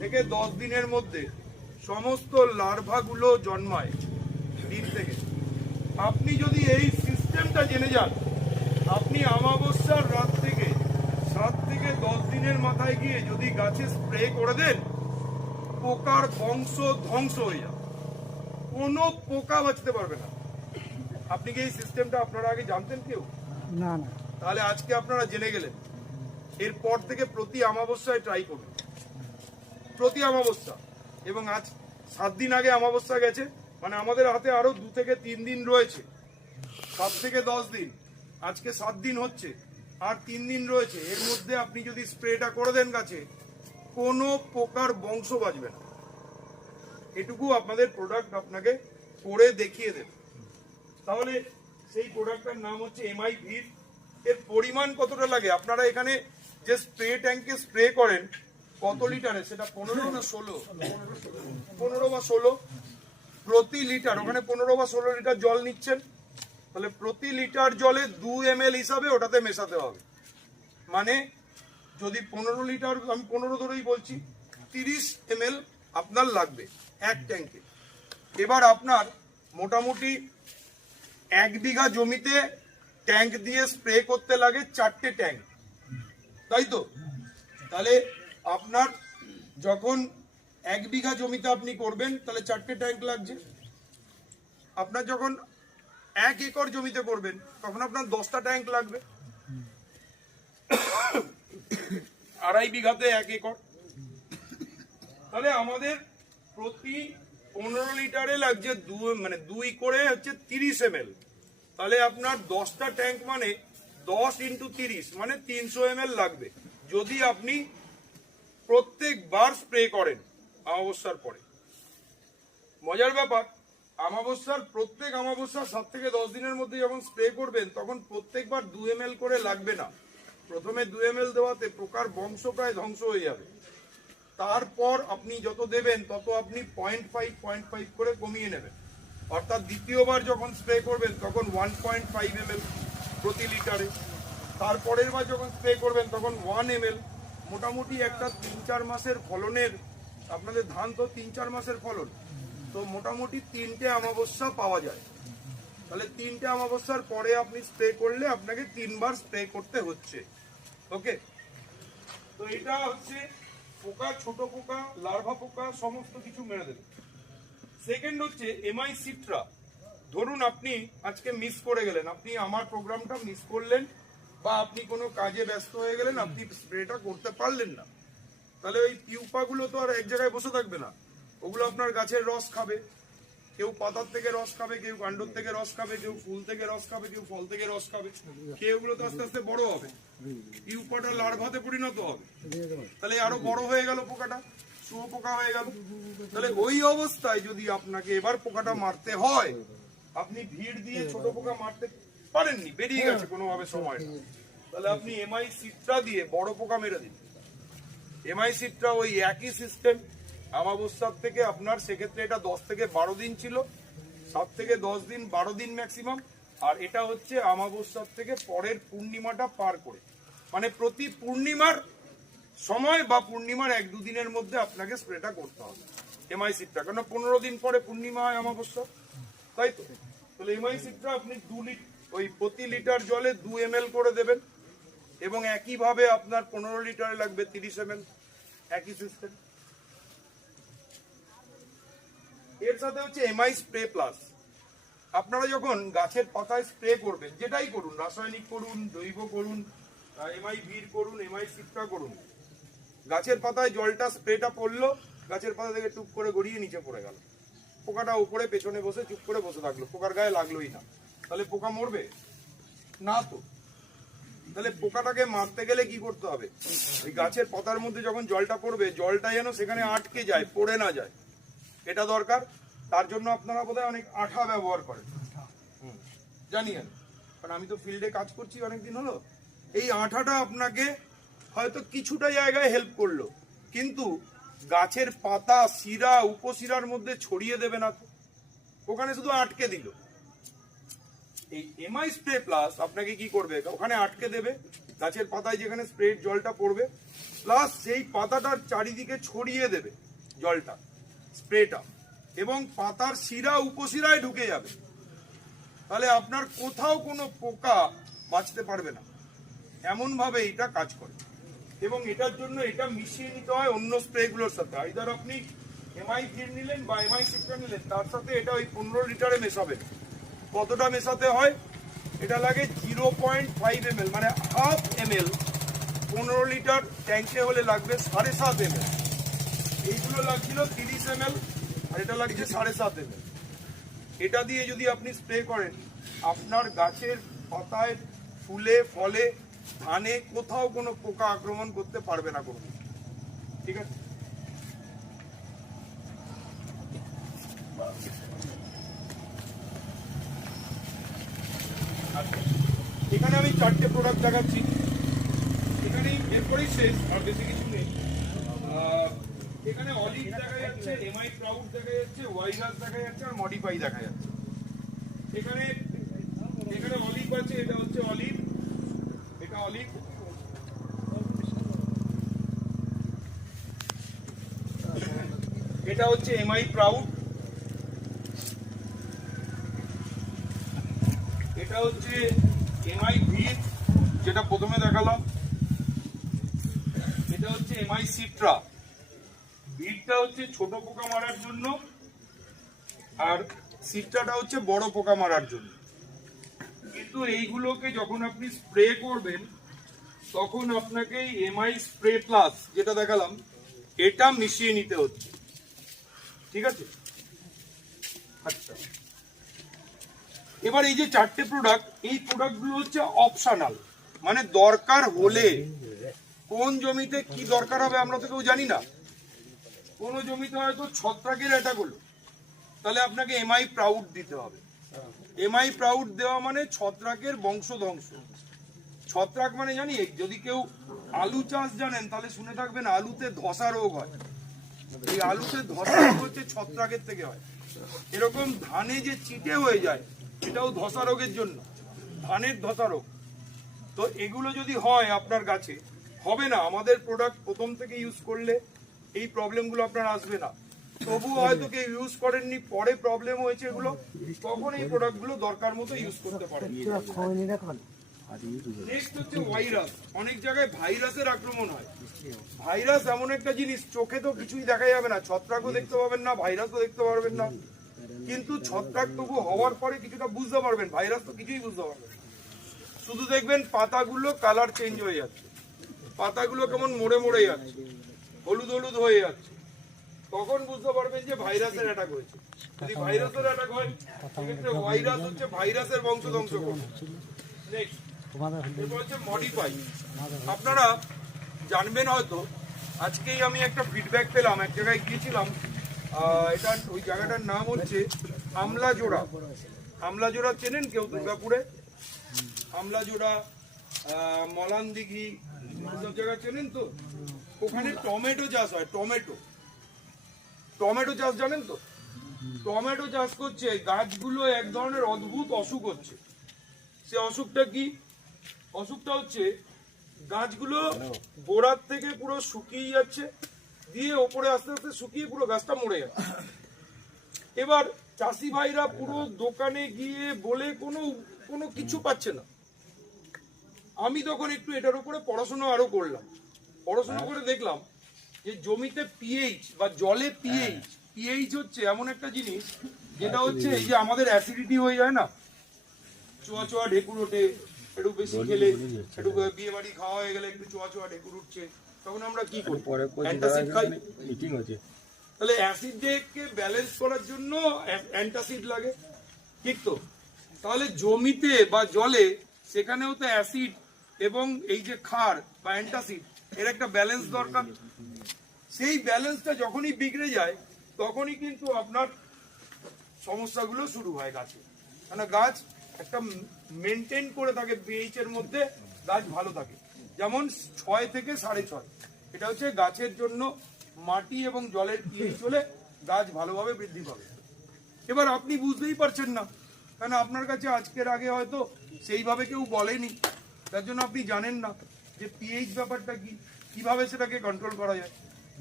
থেকে 10 দিনের মধ্যে সমস্ত লার্ভাগুলো জন্মায় ডিম থেকে। আপনি যদি এই সিস্টেমটা জেনে যান, আপনি অমাবস্যার রাত থেকে 7 থেকে 10 দিনের মাথায় গিয়ে যদি গাছে স্প্রে করে দেন, পোকার বংশ ধ্বংস হয়ে যাবে, কোনো পোকা বাঁচতে পারবে না। আপনি কি এই সিস্টেমটা আপনারা আগে জানতেন কেউ? না না। তাহলে আজকে আপনারা জেনে গেলেন। এরপর থেকে প্রতি অমাবস্যায় ট্রাই করুন, প্রতি অমাবস্যা। এবং আজ 7 দিন আগে অমাবস্যা গেছে, মানে আমাদের হাতে আরো 2 থেকে 3 দিন রয়েছে, 7 থেকে 10 দিন। আজকে 7 দিন হচ্ছে, আর 3 দিন রয়েছে। এর মধ্যে আপনি যদি স্প্রেটা করে দেন গাছে, কোনো পোকার বংশ বাঁচবে না। এটুকু আপনাদের প্রোডাক্ট আপনাকে করে দেখিয়ে দেবে। তাহলে সেই প্রোডাক্টটার নাম হচ্ছে এমআই ভিট। এর পরিমাণ কতটা লাগে? আপনারা এখানে যে স্প্রে ট্যাঙ্কে স্প্রে করেন কত লিটারে, সেটা 15 না 16? 15 বা 16 প্রতি লিটার। ওখানে 15 বা 16 লিটার জল নিচ্ছেন, তাহলে প্রতি লিটার জলে 2 ml হিসাবে ওটাতে মেশাতে হবে। মানে যদি 15 লিটার, আমি 15 ধরেই বলছি, 30 ml আপনার লাগবে এক ট্যাঙ্কে। এবার আপনার মোটামুটি 1 বিঘা জমিতে ট্যাঙ্ক দিয়ে স্প্রে করতে লাগে 4টে ট্যাঙ্ক, তাই তো? তাহলে আপনার যখন 1 বিঘা জমিতে আপনি করবেন তাহলে 4টে ট্যাঙ্ক লাগছে। আপনার যখন 1 একর জমিতে করবেন তখন আপনার 10টা ট্যাঙ্ক লাগবে। 2.5 বিঘাতে 1 একর, তাহলে আমাদের প্রতি 15 লিটারে লাগছে 2 করে হচ্ছে 30 ml। তাহলে আপনার 10টা ট্যাঙ্ক মানে 10 × 30 মানে 300 ml লাগবে, যদি আপনি প্রত্যেকবার স্প্রে করেন অমাবস্যার পরে। মজার ব্যাপার, প্রত্যেক অমাবস্যার 7 থেকে 10 দিনের মধ্যে যখন স্প্রে করবেন তখন প্রত্যেকবার 2 ml করে লাগবে না। প্রথমে 2 ml দেওয়াতে পোকার বংশ প্রায় ধ্বংস হয়ে যাবে। তারপর আপনি যত দেবেন তত আপনি 0.5 করে কমিয়ে নেবেন। অর্থাৎ দ্বিতীয়বার যখন স্প্রে করবেন তখন 1.5 ml প্রতি লিটারে, তারপরের বার যখন স্প্রে করবেন তখন 1 ml। মোটামুটি একটা 3-4 মাসের ফলনের, আপনাদের ধান তো 3-4 মাসের ফলন, তো মোটামুটি 3টে অমাবস্যা পাওয়া যায়। তাহলে 3টে অমাবস্যার পরে আপনি স্প্রে করলে আপনাকে 3 বার স্প্রে করতে হচ্ছে। ওকে, তো এটা হচ্ছে পোকা, ছোট পোকা, লার্ভা পোকা সমস্ত কিছু মেরে দেবে। সেকেন্ড হচ্ছে এমআই সিট্রা। ধরুন আপনি আজকে মিস করে গেলেন, আপনি আমার প্রোগ্রামটা মিস করলেন, বা আপনি কোনো কাজে ব্যস্ত হয়ে গেলেন, আপনি স্প্রেটা করতে পারলেন না, তাহলে ওই পিউপাগুলো তো আর এক জায়গায় বসে থাকবে না, ওগুলো আপনার গাছের রস খাবে। কেউ পাতার থেকে রস খাবে, কেউ কাণ্ডর থেকে রস খাবে, কেউ ফুল থেকে রস খাবে, কেউ ফল থেকে রস খাবে। কেউগুলো তো আস্তে আস্তে বড় হবে, পিউপাটা লার্ভাতে পরিণত হবে, তাহলে আরো বড় হয়ে গেল পোকাটা, শুয়োপোকা হয়ে গেল। তাহলে ওই অবস্থায় যদি আপনাকে এবার পোকাটা মারতে হয়, আপনি ভিড় দিয়ে ছোট পোকা মারতে পারেননি, বেরিয়ে গেছে কোনোভাবে সময়টা, তাহলে আপনি এমআই সিট্রা দিয়ে বড় পোকা মেরে দিন। এমআই সিট্রা ওই একই সিস্টেম, অমাবস্যার থেকে আপনার সেক্ষেত্রে এটা 10 থেকে 12 দিন ছিল, 7 থেকে 10 দিন, 12 দিন ম্যাক্সিমাম। আর এটা হচ্ছে অমাবস্যার থেকে পরের পূর্ণিমাটা পার করে, মানে প্রতি পূর্ণিমার সময় বা পূর্ণিমার 1-2 দিনের মধ্যে আপনাকে স্প্রেটা করতে হবে এমআই সিট্রা, কারণ 15 দিন পরে পূর্ণিমা হয় অমাবস্যা, তাই তো। তাহলে এমআই সিট্রা আপনি প্রতি লিটার জলে 2 ml করে দেবেন, এবং একইভাবে আপনার 15 লিটারে লাগবে 30 ml, একই সিস্টেম। এর সাথে হচ্ছে এমআই স্প্রে প্লাস। আপনারা যখন গাছের পাতায় স্প্রে করবেন, যেটাই করুন, রাসায়নিক করুন, জৈব করুন, এমআই ভিড় করুন, এমআই সিট্রা করুন, গাছের পাতায় জলটা স্প্রেটা পড়লো, গাছের পাতা থেকে টুক করে গড়িয়ে নিচে পড়ে গেল, পোকাটা উপরে পেছনে বসে চুপ করে বসে থাকলো, পোকার গায়ে লাগলোই না, তাহলে পোকা মরবে না তো। তাহলে পোকাটাকে মারতে গেলে কি করতে হবে, ওই গাছের পাতার মধ্যে যখন জলটা পড়বে, জলটা যেন সেখানে আটকে যায়, পড়ে না যায়, এটা দরকার। তার জন্য আপনারা বোধহয় অনেক আঠা ব্যবহার করেন, জানিয়েন, কারণ আমি তো ফিল্ডে কাজ করছি অনেকদিন হলো। এই আঠাটা আপনাকে হয়তো কিছুটা জায়গায় হেল্প করলো, কিন্তু গাছের পাতা, শিরা, উপশিরার মধ্যে ছড়িয়ে দেবে না তো, ওখানে শুধু আটকে দিল। এই এমআই স্প্রে প্লাস আপনাকে কি করবে, ওখানে আটকে দেবে, গাছের পাতায় যেখানে স্প্রের জলটা পড়বে, প্লাস সেই পাতাটার চারিদিকে ছড়িয়ে দেবে জলটা, স্প্রেটা, এবং পাতার শিরা উপশিরায় ঢুকে যাবে। তাহলে আপনার কোথাও কোনো পোকা বাঁচতে পারবে না, এমন ভাবে এটা কাজ করে। এবং এটার জন্য এটা মিশিয়ে নিতে হয় অন্য স্প্রেগুলোর সাথে। আইদার আপনি এমআই ভিড় নিলেন বা এমআই সিট্রা নিলেন, তার সাথে এটা ওই 15 লিটারে মেশাবেন। কতটা মেশাতে হয়, এটা লাগে 0.5 ml, মানে হাফ ml। 15 লিটার ট্যাঙ্কে হলে লাগবে 7.5 ml। এইগুলো লাগছিল 30 ml, আর এটা লাগছে 7.5 ml। এটা দিয়ে যদি আপনি স্প্রে করেন, আপনার গাছের পাতায়, ফুলে, ফলে, ধানে কোথাও কোনো পোকা আক্রমণ করতে পারবে না কোনো, ঠিক আছে। এখানে আমি 4টে প্রোডাক্ট দেখাচ্ছি, এখানেই এরপরেই শেষ, আর বেশি কিছু নেই। এখানে অলিভ দেখা যাচ্ছে, এমআই প্রাউড দেখা যাচ্ছে, ওয়াইগাস দেখা যাচ্ছে, আর মডিফাই দেখা যাচ্ছে। এখানে অলিভ আছে, এটা হচ্ছে অলিভ, এটা অলিভ, এটা হচ্ছে এমআই প্রাউড, এটা হচ্ছে এমআই ভিড় যেটা প্রথমে দেখালাম, এটা হচ্ছে এমআই সিট্রা, ভিড়টা হচ্ছে ছোট পোকা মারার জন্য, আর সিট্রাটা হচ্ছে বড় পোকা মারার জন্য। কিন্তু এইগুলোকে যখন আপনি স্প্রে করবেন তখন আপনাকে এমআই স্প্রে প্লাস যেটা দেখালাম এটা মিশিয়ে নিতে হচ্ছে, ঠিক আছে? আচ্ছা, এবার এই যে 4টে প্রোডাক্ট, এই প্রোডাক্টগুলো হচ্ছে অপশনাল, মানে দরকার হলে। কোন জমিতে কি দরকার হবে আমরা তো কেউ জানি না। কোন জমিতে হয়তো ছত্রাকের অ্যাটাক হলো, তাহলে আপনাকে এমআই প্রাউড দিতে হবে। এমআই প্রাউড দেওয়া মানে ছত্রাকের বংশধ্বংস। ছত্রাক মানে জানি, যদি কেউ আলু চাষ জানেন তাহলে শুনে থাকবেন আলুতে ধসা রোগ হয়। এই আলুতে ধসা রোগ হচ্ছে ছত্রাকের থেকে হয়। এরকম ধানে যে চিটে হয়ে যায় এটাও ধসা রোগের জন্য, ধানের ধসা রোগ। তো এগুলো যদি হয় আপনার গাছে, হবে না। আমাদের প্রোডাক্ট প্রথম থেকে ইউজ করলে এই প্রবলেমগুলো আপনার আসবে না। তবুও হয়তো কেউ ইউজ করেননি, পরে প্রবলেম হয়েছে এগুলো, তখন এই প্রোডাক্টগুলো দরকার মতো ইউজ করতে পারেন। নেক্সট হচ্ছে ভাইরাস। অনেক জায়গায় ভাইরাসের আক্রমণ হয়। ভাইরাস এমন একটা জিনিস, চোখে তো কিছুই দেখা যাবে না, ছত্রাকও দেখতে পাবেন না, ভাইরাসও দেখতে পারবেন না, কিন্তু ছত্রাক তবু হওয়ার পরে কিছুটা বুঝতে পারবেন, ভাইরাস তো কিছুই বুঝতে পারবেন না। শুধু দেখবেন পাতাগুলো কালার চেঞ্জ হয়ে যাচ্ছে, পাতাগুলো কেমন মরে মরে যাচ্ছে, হলুদ হলুদ হয়ে যাচ্ছে, তখন বুঝতে পারবেন যে ভাইরাসের অ্যাটাক হয়েছে। যদি ভাইরাসের অ্যাটাক হয় সেক্ষেত্রে ভাইরাস হচ্ছে ভাইরাসের বংশধ্বংস করবে। নেক্সট এরপর হচ্ছে মডিফাই। আপনারা জানবেন হয়তো, আজকেই আমি একটা ফিডব্যাক পেলাম, এক জায়গায় গিয়েছিলাম, এটা ওই জায়গাটার নাম হচ্ছে আমলাজোড়া। আমলাজোড়া চেনেন কেউ? দুর্গাপুরে আমলাজোড়া, মলান দিঘি, সব জায়গা চেনেন তো? ওখানে টমেটো চাষ হয়। টমেটো চাষ জানেন তো? টমেটো চাষ করছে, গাছগুলো এক ধরনের অদ্ভুত অসুখ হচ্ছে। সে অসুখটা কি? অসুখটা হচ্ছে গাছগুলো গোড়ার থেকে পুরো শুকিয়ে যাচ্ছে, দিয়ে ওপরে আস্তে আস্তে শুকিয়ে পুরো গাছটা মরে যাচ্ছে। এবার চাষি ভাইরা পুরো দোকানে গিয়ে বলে কোনো কিছু পাচ্ছে না। আমি তখন একটু এটার উপরে পড়াশোনা আরো করলাম। পড়াশোনা করে দেখলাম যে জমিতে পিএইচ বা জলে পিএইচ হচ্ছে এমন একটা জিনিস যেটা হচ্ছে এই যে আমাদের অ্যাসিডিটি হয়ে যায় না, চোয়া চোয়া ঢেকুর ওঠে, একটু বেশি খেলে, একটু বিয়ে বাড়ি খাওয়া হয়ে গেলে একটু চোয়া চোয়া ঢেকুর উঠছে, তখন আমরা কি করি? অ্যান্টাসিড খাই। তাহলে অ্যাসিডকে ব্যালেন্স করার জন্য অ্যান্টাসিড লাগে, ঠিক তো? তাহলে জমিতে বা জলে সেখানেও তো অ্যাসিড এবং এই যে ক্ষার বা অ্যান্টাসিড এর একটা ব্যালেন্স দরকার। সেই ব্যালেন্সটা যখনই বিগড়ে যায় তখনই কিন্তু আপনার সমস্যাগুলো শুরু হয় গাছে। মানে গাছ একটা মেনটেন করে থাকে পিএইচ এর মধ্যে, গাছ ভালো থাকে। যেমন 6 থেকে 6.5, এটা হচ্ছে গাছের জন্য মাটি এবং জলের পিএইচ হলে গাছ ভালোভাবে বৃদ্ধি পাবে। এবার আপনি বুঝতেই পারছেন না, কারণ আপনার কাছে আজকের আগে হয়তো সেইভাবে কেউ বলেনি, তার জন্য আপনি জানেন না যে পিএইচ ব্যাপারটা কি, কিভাবে সেটাকে কন্ট্রোল করা যায়।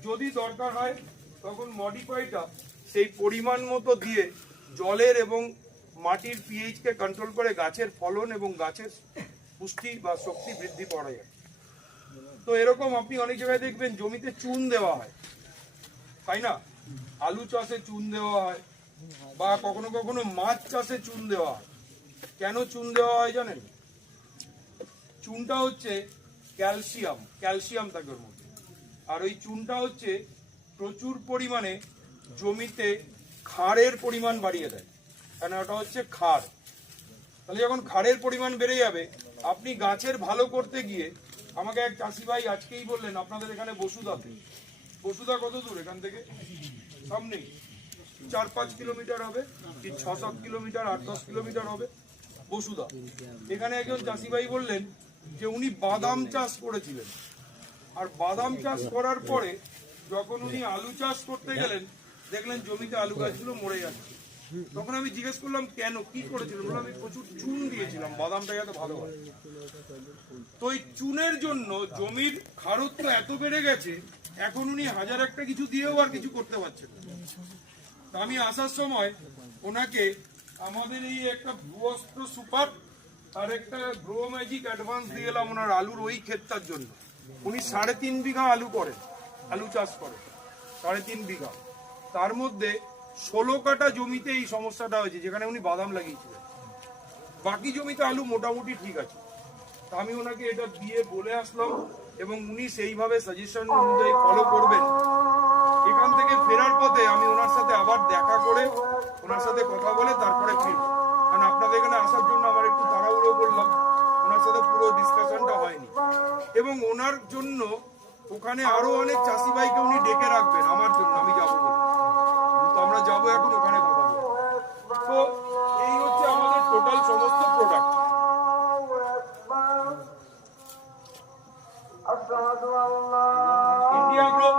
যদি দরকার হয় তখন মডিফাইটা সেই পরিমাণ মতো দিয়ে জলের এবং মাটির পিএইচকে কন্ট্রোল করে গাছের ফলন এবং গাছের পুষ্টি বা শক্তি বৃদ্ধি করা যায়। তো এরকম আপনি অনেক জায়গায় দেখবেন জমিতে চুন দেওয়া হয়, তাই না? আলু চাষে চুন দেওয়া হয়, বা কখনো কখনো মাছ চাষে চুন দেওয়া হয়। কেন চুন দেওয়া হয় জানেন? চুনটা হচ্ছে ক্যালসিয়াম থাকে ওর মধ্যে, আর ওই চুনটা হচ্ছে প্রচুর পরিমাণে জমিতে ক্ষারের পরিমাণ বাড়িয়ে দেয়, কারণ ওটা হচ্ছে ক্ষার। তাহলে যখন ক্ষারের পরিমাণ বেড়ে যাবে, আপনি গাছের ভালো করতে গিয়ে, আমাকে এক চাষি ভাই আজকেই বললেন আপনাদের এখানে বসুধা কত দূর এখান থেকে? সামনেই 4-5 কিলোমিটার হবে, কি 6-7 কিলোমিটার, 8-10 কিলোমিটার হবে বসুধা। এখানে একজন চাষি ভাই বললেন যে উনি বাদাম চাষ করেছিলেন, আর বাদাম চাষ করার পরে যখন উনি আলু চাষ করতে গেলেন দেখলেন জমিতে আলু গাছগুলো মরে যাচ্ছে। তখন আমি জিজ্ঞেস করলাম কেন, কি করেছিলেন? বললাম আমি প্রচুর চুন দিয়েছিলাম বাদামটা যাতে ভালো হয়। তো এই চুনের জন্য জমির খারত্ব এত বেড়ে গেছে, এখন উনি হাজার একটা কিছু দিয়েও আর কিছু করতে পারছেন না। তো আমি আসার সময় ওনাকে আমাদের এই একটা ভূঅস্ত্র সুপার আর একটা গ্রো ম্যাজিক অ্যাডভান্স দিয়ে এলাম ওনার আলুর ওই ক্ষেতটার জন্য। উনি 3.5 বিঘা আলু চাষ করেন। 3.5 বিঘা, তার মধ্যে 16 কাঠা জমিতে এই সমস্যাটা হয়েছে, যেখানে উনি বাদাম লাগিয়েছিলেন। বাকি জমিতে আলু মোটামুটি ঠিক আছে। তা আমি ওনাকে এটা দিয়ে বলে আসলাম এবং উনি সেইভাবে সাজেশন অনুযায়ী ফলো করবেন। এখান থেকে ফেরার পথে আমি ওনার সাথে আবার দেখা করে ওনার সাথে কথা বলে তারপরে ফিরবো, কারণ আপনাদের এখানে আসার জন্য আমার একটু তাড়াহুড়ো করলাম, ওনার সাথে পুরো ডিসকাশনটা হয়নি। এবং ওনার জন্য ওখানে আরো অনেক চাষি ভাইকে উনি ডেকে রাখবেন আমার জন্য, আমি যাবো বলে। তো আমরা যাবো এখন ওখানে কথা বলবো। তো এই হচ্ছে আমাদের টোটাল সমস্ত প্রোডাক্ট। ইন্ডিয়া গ্রো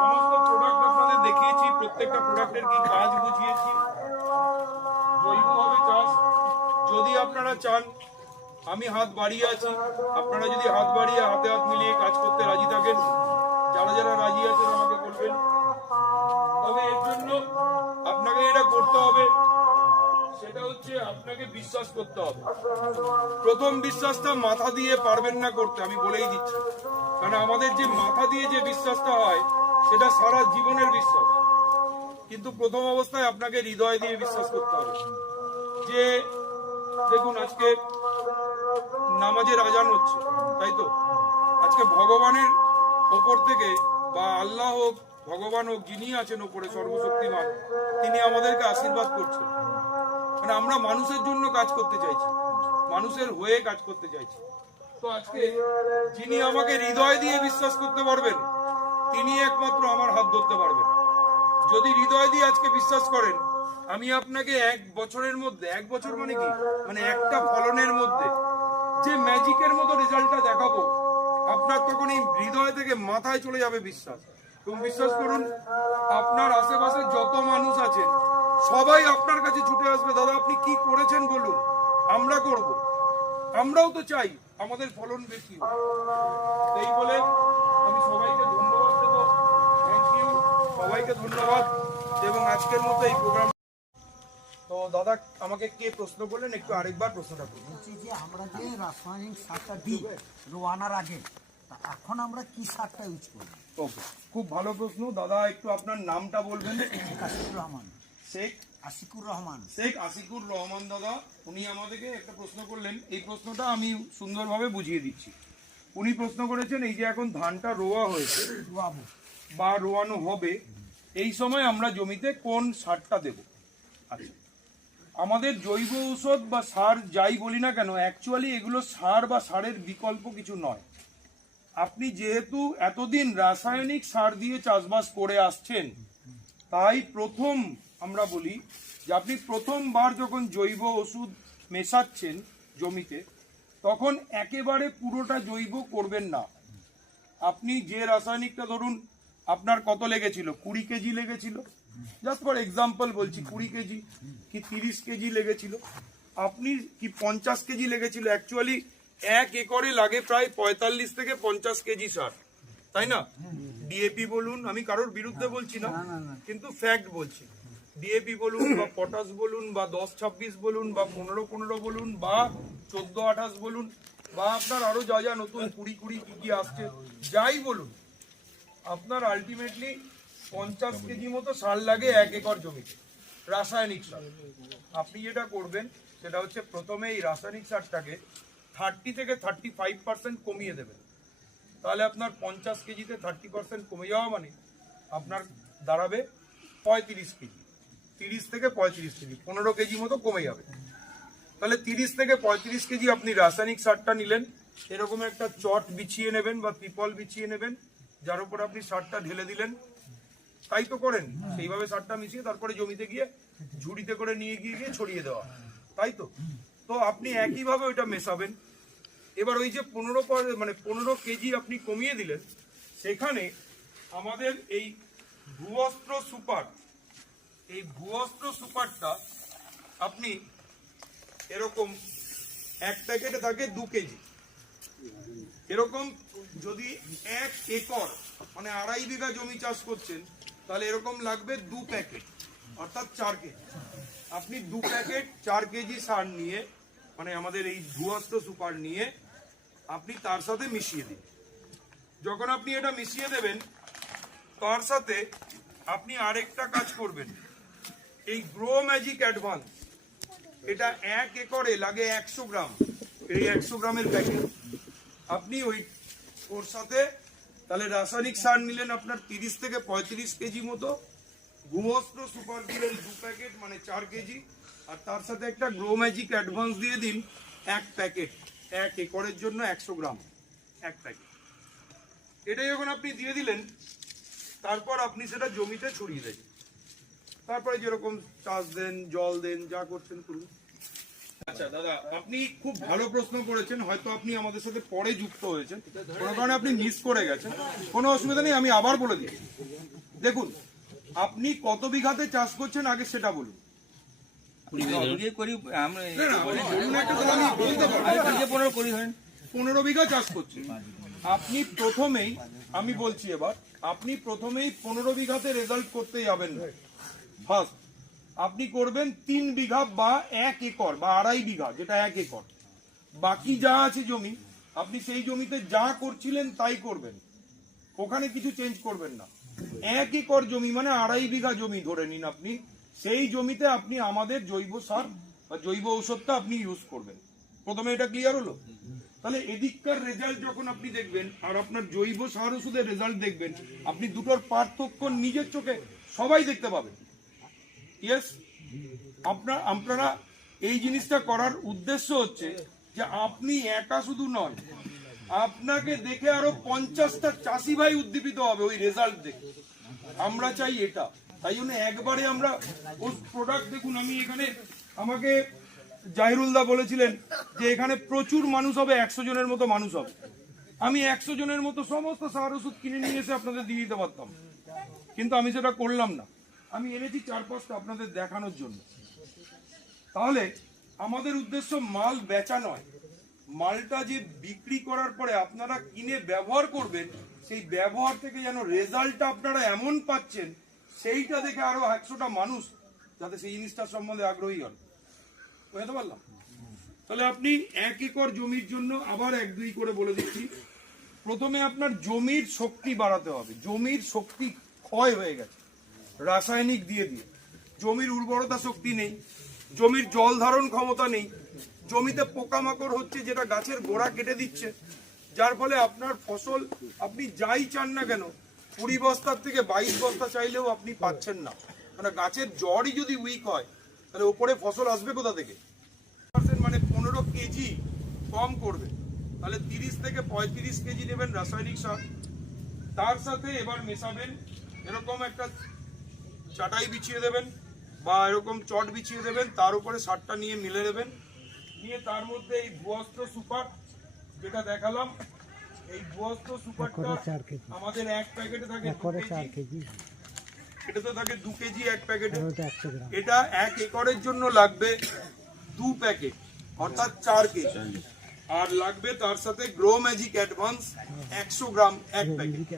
সমস্ত প্রোডাক্ট আপনাদের দেখিয়েছি, প্রত্যেকটা প্রোডাক্টের কি কাজ বুঝিয়েছি। জৈবভাবে চাষ, যদি আপনারা চান আমি হাত বাড়িয়ে আছি, আপনারা যদি হাত বাড়িয়ে হাতে হাত মিলিয়ে কাজ করতে রাজি থাকেন, যারা যারা রাজি আছেন আমাকে বলবেন। তবে এর জন্য আপনাকে এটা করতে হবে, সেটা হচ্ছে আপনাকে বিশ্বাস করতে হবে। প্রথম বিশ্বাসটা মাথা দিয়ে পারবেন না করতে, আমি বলেই দিচ্ছি, কারণ আমাদের যে মাথা দিয়ে যে বিশ্বাসটা হয় সেটা সারা জীবনের বিশ্বাস। কিন্তু প্রথম অবস্থায় আপনাকে হৃদয় দিয়ে বিশ্বাস করতে হবে। যে দেখুন আজকে নামাজের আজান হচ্ছে, তাই তো? আজকে ভগবানের ওপর থেকে, বা আল্লাহ হোক, ভগবান হোক, যিনি আছেন ওপরে সর্বশক্তিমান, তিনি আমাদেরকে আশীর্বাদ করছেন। মানে আমরা মানুষের জন্য কাজ করতে চাইছি, মানুষের হয়ে কাজ করতে চাইছি। তো আজকে যিনি আমাকে হৃদয় দিয়ে বিশ্বাস করতে পারবেন, তিনি একমাত্র আমার হাত ধরতে পারবেন। যদি হৃদয় দিয়ে আজকে বিশ্বাস করেন, আমি আপনাকে 1 বছরের মধ্যে, 1 বছর মানে কি, মানে একটা ফলনের মধ্যে যে ম্যাজিকের মতো রেজাল্টটা দেখাবো, আপনার তখন এই হৃদয় থেকে মাথায় চলে যাবে বিশ্বাস। এবং বিশ্বাস করুন, আপনার আশেপাশে যত মানুষ আছেন সবাই আপনার কাছে ছুটে আসবে, দাদা আপনি কি করেছেন বলুন, আমরা করব। আমরাও তো চাই আমাদের ফলন বেশি হোক। এই বলে আমি সবাইকে ধন্যবাদ দেবো। থ্যাংক ইউ, সবাইকে ধন্যবাদ। এবং আজকের মতো এই প্রোগ্রাম, তো দাদা আমাকে কে প্রশ্ন করলেন, একটু আরেকবার প্রশ্নটা করুন। বলছি যে আমরা যে রাসায়নিক সারটা দিই রোয়ানার আগে, তা এখন আমরা কি সারটা ইউজ করি? ওকে, খুব ভালো প্রশ্ন দাদা। একটু আপনার নামটা বলবেন। আশিকুর রহমান। শেখ আশিকুর রহমান। শেখ আশিকুর রহমান দাদা, উনি আমাদেরকে একটা প্রশ্ন করলেন। এই প্রশ্নটা আমি সুন্দরভাবে বুঝিয়ে দিচ্ছি। উনি প্রশ্ন করেছেন, এই যে এখন ধানটা রোয়া হয়েছে রোয়াবো বা রোয়ানো হবে, এই সময় আমরা জমিতে কোন সারটা দেব? আচ্ছা, আমাদের জৈব ঔষধ বা সার যাই বলি না কেন, অ্যাকচুয়ালি এগুলো সার বা সারের বিকল্প কিছু নয়। আপনি যেহেতু এতদিন রাসায়নিক সার দিয়ে চাষবাস করে আসছেন, তাই প্রথম আমরা বলি যে আপনি প্রথমবার যখন জৈব ওষুধ মেশাচ্ছেন জমিতে, তখন একেবারে পুরোটা জৈব করবেন না। আপনি যে রাসায়নিকটা ধরুন আপনার কত লেগেছিল, 20 কেজি লেগেছিল, জাস্ট ফর এক্সাম্পল বলছি, 20 কেজি কি 30 কেজি লেগেছিল, আপনি কি 50 কেজি লেগেছিল। অ্যাকচুয়ালি 1 একরে লাগে প্রায় 45 থেকে 50 কেজি সার, তাই না? ডিএপি বলুন, আমি কারোর বিরুদ্ধে বলছি না, কিন্তু ফ্যাক্ট বলছি। ডিএপি বলুন বা পটাশ বলুন বা 10-26 বলুন বা 15-15 বলুন বা 14-28 বলুন, বা আপনার আরো যা যা নতুন 20-20 কি আসছে, যাই বলুন, আপনার আলটিমেটলি 50 কেজি মতো সার লাগে 1 একর জমিতে, রাসায়নিক সার। আপনি যেটা করবেন সেটা হচ্ছে প্রথমে এই রাসায়নিক সারটাকে 30 থেকে 35% কমিয়ে দেবেন। তাহলে আপনার 50 কেজিতে 30% কমে যাওয়া মানে আপনার দাঁড়াবে 35 কেজি। 30 থেকে 35 কেজি, 15 কেজি মতো কমে যাবে। তাহলে 30 থেকে 35 কেজি আপনি রাসায়নিক সারটা নিলেন, এরকম একটা চট বিছিয়ে নেবেন বা ত্রিপল বিছিয়ে নেবেন, যার উপর আপনি সারটা ঢেলে দিলেন। তাই তো করেন, সেইভাবে সারটা মিশিয়ে তারপরে জমিতে গিয়ে ঝুড়িতে করে নিয়ে গিয়ে ছড়িয়ে দেওয়া, তাই তো? তো আপনি একইভাবে ওইটা মেশাবেন। এবার ওই যে 15 কেজি আপনি কমিয়ে দিলেন, সেখানে আমাদের এই ভূঅস্ত্র সুপার, এই ভূঅস্ত্র সুপারটা আপনি এরকম এক প্যাকেটে থাকে 2 কেজি, এরকম যদি 1 একর মানে 2.5 বিঘা জমি চাষ করছেন, তাহলে এরকম লাগবে 2 প্যাকেট, অর্থাৎ 4 কেজি। আপনি 2 প্যাকেট 4 কেজি সার নিয়ে, মানে আমাদের এই ভূঅস্ত্র সুপার নিয়ে আপনি তার সাথে মিশিয়ে দিন। যখন আপনি এটা মিশিয়ে দেবেন, তার সাথে আপনি আরেকটা কাজ করবেন, এই গ্রো ম্যাজিক অ্যাডভান্স, এটা 1 একরে লাগে 100 গ্রাম, এই 100 গ্রামের প্যাকেট আপনি ওর সাথে তাহলে রাসায়নিক সার নিলেন আপনার 30 থেকে 35 কেজি মতো, ভূবস্ত্র সুপার দিলেন 2 প্যাকেট মানে 4 কেজি, আর তার সাথে একটা গ্রো ম্যাজিক অ্যাডভান্স দিয়ে দিন 1 প্যাকেট, 1 একরের জন্য 100 গ্রাম 1 প্যাকেট। এটা যখন আপনি দিয়ে দিলেন, তারপর আপনি সেটা জমিতে ছড়িয়ে দেন, তারপরে যেরকম চাষ দেন, জল দেন, যা করছেন করুন। আচ্ছা দাদা, আপনি খুব ভালো প্রশ্ন করেছেন, হয়তো আপনি আমাদের সাথে পরে যুক্ত হয়েছেন, কোনো কারণে আপনি মিস করে গেছেন, কোনো অসুবিধা নেই, আমি আবার বলে দিচ্ছি। দেখুন, আপনি কত বিঘাতে চাষ করছেন আগে সেটা বলুন। 15 বিঘা চাষ করছেন আপনি। প্রথমেই আমি বলছি, এবার আপনি প্রথমেই 15 বিঘাতে রেজাল্ট করতে যাবেন না। ফার্স্ট আপনি করবেন 3 বিঘা বা 1 একর বা 2.5 বিঘা, যেটা 1 একর। বাকি যা আছে জমি, আপনি সেই জমিতে যা করছিলেন তাই করবেন, ওখানে কিছু চেঞ্জ করবেন না। 1 একর জমি মানে 2.5 বিঘা জমি ধরে নিন আপনি, সেই জমিতে আপনি আমাদের জৈব সার বা জৈব ঔষধটা আপনি ইউজ করবেন। প্রথমে এটা ক্লিয়ার হলো? তাহলে এদিককার রেজাল্ট যখন আপনি দেখবেন আর আপনার জৈব সার ওষুধের রেজাল্ট দেখবেন, আপনি দুটোর পার্থক্য নিজের চোখে সবাই দেখতে পাবেন। ইয়েস, আপনারা এই জিনিসটা করার উদ্দেশ্য হচ্ছে যে আপনি একা শুধু নন, আপনাকে দেখে আরো 50টা চাষি ভাই উদ্দীপিত হবে ওই রেজাল্ট দেখে। আমরা চাই এটা, তাই জন্য একবারে আমরা ওই প্রোডাক্ট দেখুন। আমি এখানে, আমাকে জাহিরুলদা বলেছিলেন যে এখানে প্রচুর মানুষ হবে, 100 জনের মতো মানুষ হবে। আমি 100 জনের মতো সমস্ত সার ওষুধ কিনে নিয়ে এসে আপনাদের দিয়ে দিতে পারতাম, কিন্তু আমি সেটা করলাম না। আমি এনেছি 4-5টা আপনাদের দেখানোর জন্য। তাহলে আমাদের উদ্দেশ্য মাল বেচা নয়, মালটা যে বিক্রি করার পরে আপনারা কিনে ব্যবহার করবেন, সেই ব্যবহার থেকে যেন রেজাল্টটা আপনারা এমন পাচ্ছেন, সেইটা দেখে আরো 100টা মানুষ যাতে সেই জিনিসটার সম্বন্ধে আগ্রহী হন। বুঝতে পারলাম? তাহলে আপনি 1 একর জমির জন্য আবার 1-2 করে বলে দিচ্ছি। প্রথমে আপনার জমির শক্তি বাড়াতে হবে। জমির শক্তি ক্ষয় হয়ে গেছে রাসায়নিক দিয়ে দিয়ে, জমির উর্বরতা শক্তি নেই, জমির জল ধারণ ক্ষমতা নেই, জমিতে পোকামাকড় হচ্ছে যেটা গাছের গোড়া কেটে দিচ্ছে, যার ফলে আপনার ফসল আপনি যাই চান না কেন 20 বস্তার থেকে 22 বস্তা চাইলেও আপনি পাচ্ছেন না। মানে গাছের জড়ই যদি উইক হয়, তাহলে ওপরে ফসল আসবে কোথা থেকে? মানে 15 কেজি কম করবে, তাহলে 30 থেকে 35 কেজি নেবেন রাসায়নিক সার। তার সাথে এবার মেশাবেন, এরকম একটা চাটাই বিছিয়ে দেবেন বা এরকম চট বিছিয়ে দেবেন, তার উপরে সারটা নিয়ে মিলে দেবেন, নিয়ে তার মধ্যে এই ভূবস্ত্র সুপার যেটা দেখালাম, এই ভূবস্ত্র সুপারটা আমাদের 1 প্যাকেটে থাকে 2 কেজি, এটাতে থাকে 2 কেজি 1 প্যাকেটে। এটা 1 একরের জন্য লাগবে 2 প্যাকেট অর্থাৎ 4 কেজি, আর লাগবে তার সাথে গ্রো ম্যাজিক অ্যাডভান্স 100 গ্রাম 1 প্যাকেট।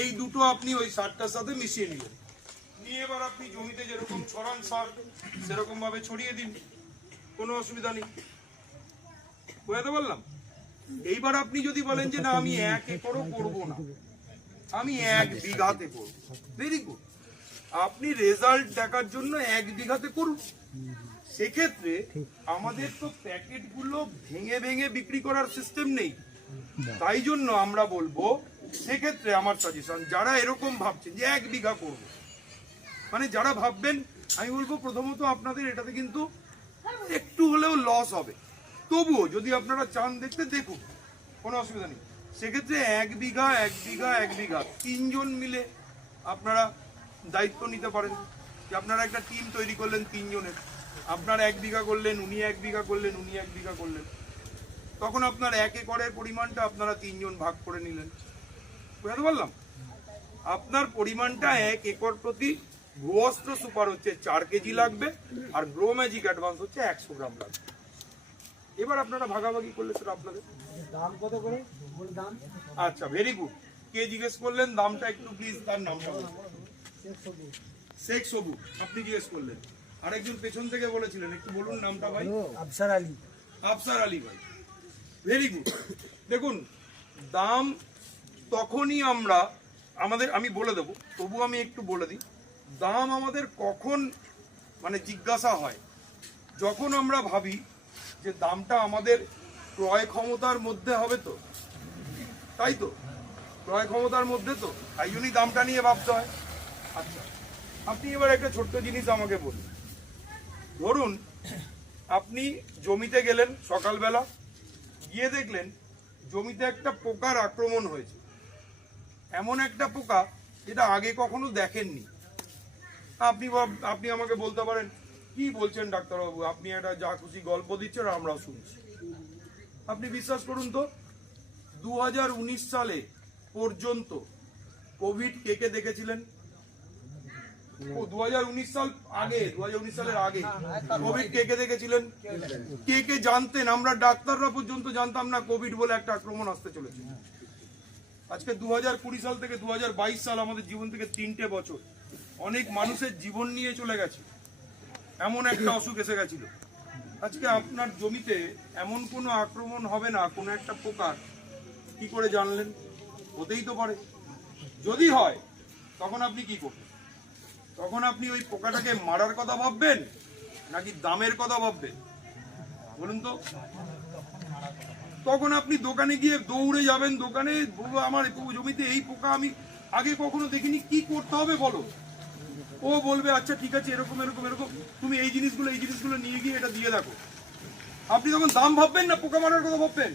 এই দুটো আপনি ওই সারটার সাথে মিশিয়ে নিলেন, নিয়ে এবার আপনি জমিতে যেরকম ছড়ান সার সেরকম ভাবে ছড়িয়ে দিন, কোনো অসুবিধা নেই। বুঝতে পারলাম? এইবার আপনি যদি বলেন যে না আমি 1 একরও করবো না, আমি 1 বিঘাতে করবো, ভেরি গুড, আপনি রেজাল্ট দেখার জন্য 1 বিঘাতে করুন। সেক্ষেত্রে আমাদের তো প্যাকেটগুলো ভেঙে ভেঙে বিক্রি করার সিস্টেম নেই, তাই জন্য আমরা বলবো, সেক্ষেত্রে আমার সাজেশন, যারা এরকম ভাবছেন যে 1 বিঘা করবো, মানে যারা ভাববেন, আমি বলবো প্রথমত আপনাদের এটাতে কিন্তু একটু হলেও লস হবে, তবুও যদি আপনারা চান দেখতে দেখুন, কোনো অসুবিধা নেই। সেক্ষেত্রে 1 বিঘা 1 বিঘা 1 বিঘা 3 জন মিলে আপনারা দায়িত্ব নিতে পারেন, যে আপনারা একটা টিম তৈরি করলেন 3 জনের, আপনার 1 বিঘা করলেন, উনি 1 বিঘা করলেন, উনি 1 বিঘা করলেন, তখন আপনার 1 একরের পরিমাণটা আপনারা 3 জন ভাগ করে নিলেন। বুঝতে পারলাম? আপনার পরিমাণটা 1 একর প্রতি ভূবস্ত্র সুপার হচ্ছে 4 কেজি লাগবে, আর গ্রো ম্যাজিক অ্যাডভান্স হচ্ছে 100 গ্রাম লাগবে। এবার আপনারা ভাগাভাগি করলে সেটা আপনাদের। দাম কত করে? দাম? আচ্ছা, ভেরি গুড। কে জিজ্ঞেস করলেন দামটা একটু প্লিজ তার নামটা বলুন। শেখ সবু, আপনি জিজ্ঞেস করলেন। আরেকজন পেছন থেকে বলেছিলেন, একটু বলুন নামটা ভাই। আফসার আলী। আফসার আলী ভাই, ভেরি গুড। দেখুন, দাম তখনই আমরা আমাদের, আমি বলে দেবো, তবু আমি একটু বলে দিই, দাম আমাদের কখন মানে জিজ্ঞাসা হয়, যখন আমরা ভাবি যে দামটা আমাদের ক্রয় ক্ষমতার মধ্যে হবে, তো তাই তো, ক্রয় ক্ষমতার মধ্যে, তো তাই জন্যই দামটা নিয়ে ভাবতে হয়। আচ্ছা, আপনি এবার একটা ছোট্ট জিনিস আমাকে বলুন, ধরুন আপনি জমিতে গেলেন সকালবেলা, গিয়ে দেখলেন জমিতে একটা পোকার আক্রমণ হয়েছে, এমন একটা পোকা যেটা আগে কখনো দেখেননি। আপনি আমাকে বলতে পারেন, কি বলছেন ডাক্তারবাবু, আপনি একটা যা খুশি গল্প দিচ্ছেন আর আমরাও শুনছি। আপনি বিশ্বাস করুন তো, 2019 সালে পর্যন্ত কোভিড কে কে দেখেছিলেন? 2019 সাল আগে, 2019 সালের আগে কোভিড কে কে দেখেছিলেন? কে কে জানতেন? আমরা ডাক্তাররা পর্যন্ত জানতাম না কোভিড বলে একটা আক্রমণ আসতে চলেছে। আজকে 2020 সাল থেকে 2022 সাল, আমাদের জীবন থেকে 3টে বছর, অনেক মানুষের জীবন নিয়ে চলে গেছে, এমন একটা অসুখ এসে গেছিল। আজকে আপনার জমিতে এমন কোনো আক্রমণ হবে না কোনো একটা পোকার, কি করে জানলেন? হতেই তো পারে। যদি হয় তখন আপনি কি করবেন? তখন আপনি ওই পোকাটাকে মারার কথা ভাববেন নাকি দামের কথা ভাববেন বলুন তো? তখন আপনি দোকানে গিয়ে দৌড়ে যাবেন, দোকানে বলবো আমার জমিতে এই পোকা আমি আগে কখনো দেখিনি, কি করতে হবে বলো। ও বলবে আচ্ছা ঠিক আছে, এরকম এরকম এরকম, তুমি এই জিনিসগুলো নিয়ে গিয়ে এটা দিয়ে দেখো। আপনি তখন দাম ভাববেন না পোকা মারার কথা ভাববেন?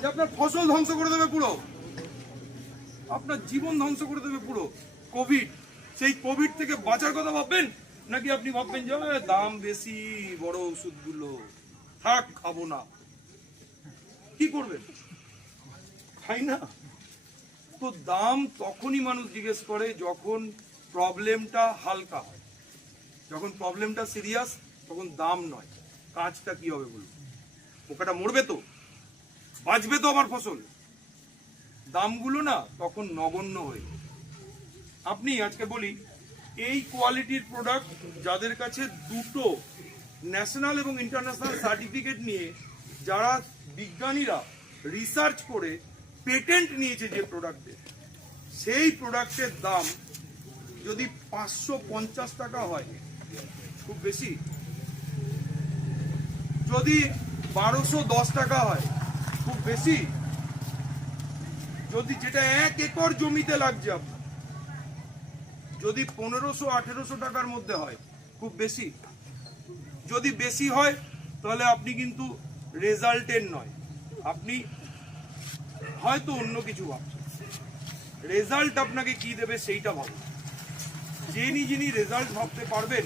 যে আপনার ফসল ধ্বংস করে দেবে পুরো, আপনার জীবন ধ্বংস করে দেবে পুরো কোভিড, সেই কোভিড থেকে বাঁচার কথা ভাববেন? নাকি আপনি ভাববেন যে দাম বেশি, বড় ওষুধগুলো থাক, খাবো না? কি করবেন? তাই না? তো দাম তখনই মানুষ জিজ্ঞেস করে যখন প্রবলেমটা হালকা হয়, যখন প্রবলেমটা সিরিয়াস, তখন দাম নয়, কাজটা কি হবে বলুন? পোকাটা মরবে তো, বাঁচবে তো আমার ফসল, দামগুলো না তখন নগণ্য হয়ে যায়। আপনি আজকে বলি, এই কোয়ালিটির প্রোডাক্ট যাদের কাছে দুটো ন্যাশনাল এবং ইন্টারন্যাশনাল সার্টিফিকেট নিয়ে, যারা বিজ্ঞানীরা রিসার্চ করে পেটেন্ট নিয়েছে যে প্রোডাক্টের, সেই প্রোডাক্টের দাম যদি 550 টাকা হয়, খুব বেশি, যদি 1210 টাকা হয়, খুব বেশি, যদি যেটা 1 একর জমিতে লাগছে আপনার যদি 1500-1800 টাকার মধ্যে হয়, খুব বেশি, যদি বেশি হয় তাহলে আপনি কিন্তু রেজাল্টের নয়, আপনি হয়তো অন্য কিছু ভাবছেন। রেজাল্ট আপনাকে কি দেবে সেইটা ভাবুন। যিনি রেজাল্ট ভাবতে পারবেন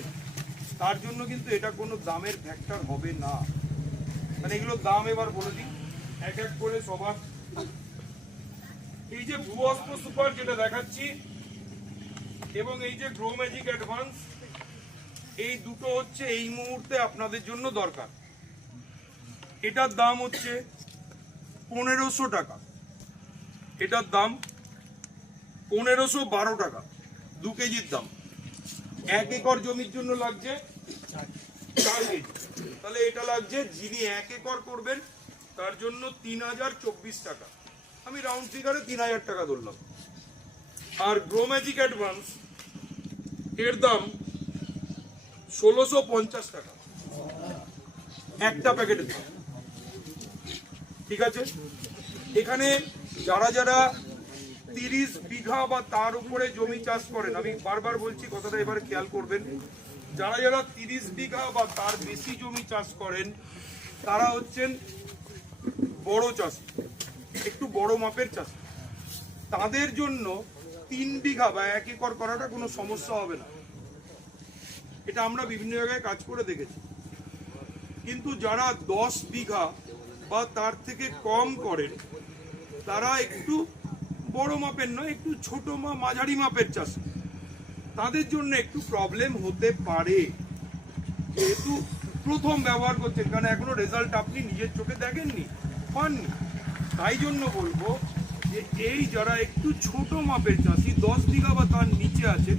তার জন্য কিন্তু এটা কোনো দামের ফ্যাক্টর হবে না। মানে এগুলো দাম এবার বলে দিই এক এক করে সবার। এই যে ভুবস্প সুপার যেটা দেখাচ্ছি, এবং এই যে গ্রো ম্যাজিক অ্যাডভান্স, এই দুটো হচ্ছে এই মুহূর্তে আপনাদের জন্য দরকার। এটার দাম হচ্ছে 1500 টাকা, এটার দাম 1512 টাকা, 2 কেজির দাম। 1 একর জমির জন্য লাগছে 4 কেজি, তাহলে এটা লাগছে, যিনি 1 একর করবেন তার জন্য 3024 টাকা, আমি রাউন্ড ফিগারে 3000 টাকা ধরলাম। আর গ্রো ম্যাজিক অ্যাডভান্স এর দাম 1650 টাকা, একটা প্যাকেটের দাম, ঠিক আছে? এখানে যারা যারা 30 বিঘা বা তার উপরে জমি চাষ করেন, আমি বারবার বলছি কথাটা, এবার খেয়াল করবেন, যারা যারা 30 বিঘা বা তার বেশি জমি চাষ করেন তারা হচ্ছেন বড় চাষি, একটু বড় মাপের চাষি। তাদের জন্য 3 বিঘা বা 1 একর করাটা কোনো সমস্যা হবে না, এটা আমরা বিভিন্ন জায়গায় কাজ করে দেখেছি। কিন্তু যারা 10 বিঘা বা তার থেকে কম করেন তারা একটু বড় মাপের নয়, একটু ছোট মাঝারি মাপের চাষি, তাদের জন্য একটু প্রবলেম হতে পারে, যেহেতু প্রথম ব্যবহার করছেন, কারণ এখনো রেজাল্ট আপনি নিজের চোখে দেখেননি, পাননি। তাই জন্য বলবো যে এই যারা একটু ছোট মাপের চাষি, 10 বিঘা বা তার নিচে আছেন,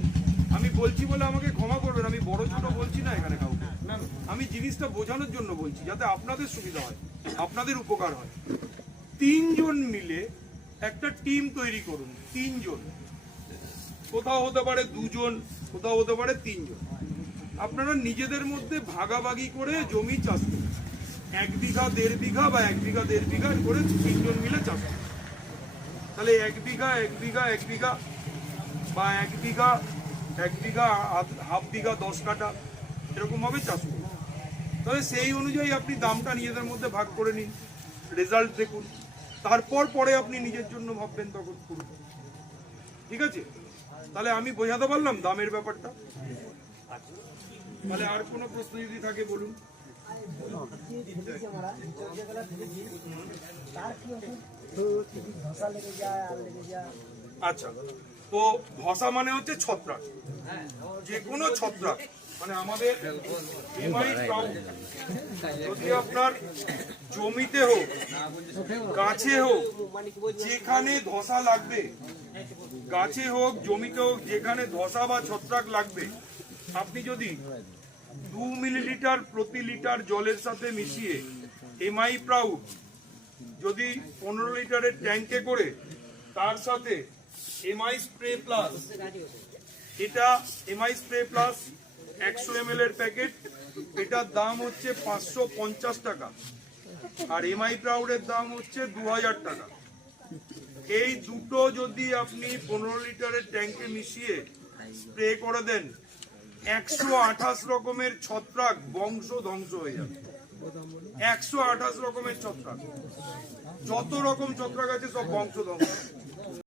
আমি বলছি বলে আমাকে ক্ষমা করবেন, আমি বড় ছোট বলছি না এখানে কাউকে, আমি জিনিসটা বোঝানোর জন্য বলছি যাতে আপনাদের সুবিধা হয়, আপনাদের উপকার হয়। 3 জন মিলে একটা টিম তৈরি করুন, 3 জন, কোথাও হতে পারে 2 জন, কোথাও হতে পারে 3 জন। আপনারা নিজেদের মধ্যে ভাগাভাগি করে জমি চাষ করুন। 1 বিঘা 1.5 বিঘা বা 1 বিঘা 1.5 বিঘা করে 3 জন মিলে চাষ করুন। তাহলে 1 বিঘা 1 বিঘা 1 বিঘা বা 1 বিঘা 1 বিঘা হাফ বিঘা 10 কাঠা এরকম ভাবে চাষ করুন। তাহলে সেই অনুযায়ী আপনি দামটা নিজেদের মধ্যে ভাগ করে নিন, রেজাল্ট দেখুন, তারপর পরে আপনি নিজের জন্য ভাববেন তখন করুন। ঠিক আছে? তাহলে আমি বোঝাতে পারলাম দামের ব্যাপারটা। তাহলে আর কোনো প্রশ্ন যদি থাকে বলুন। আচ্ছা, তো ধসা মানে হচ্ছে ছত্রাক, যে কোনো ছত্রাক, মানে আমাদের এমআই প্রাউড যদি আপনার জমিতে হোক, গাছে হোক, যেখানে ধসা লাগবে, গাছে হোক জমিতে হোক, যেখানে ধসা বা ছত্রাক লাগবে, আপনি যদি 2 মিলিলিটার প্রতি লিটার জলের সাথে মিশিয়ে এমআই প্রাউড যদি 15 লিটারের ট্যাঙ্কে করে তার সাথে এমআই স্প্রে প্লাস, এটা এমআই স্প্রে প্লাস 100 ml এর প্যাকেট, এটার দাম হচ্ছে 550 টাকা, আর এমআই প্রাউডের দাম হচ্ছে 2000 টাকা। এই দুটো যদি আপনি 15 লিটারের ট্যাঙ্কে মিশিয়ে স্প্রে করে দেন, 128 রকমের ছত্রাক বংশ ধ্বংস হয়ে যাবে। 128 রকমের ছত্রাক, যত রকম ছত্রাক আছে সব বংশ ধ্বংস।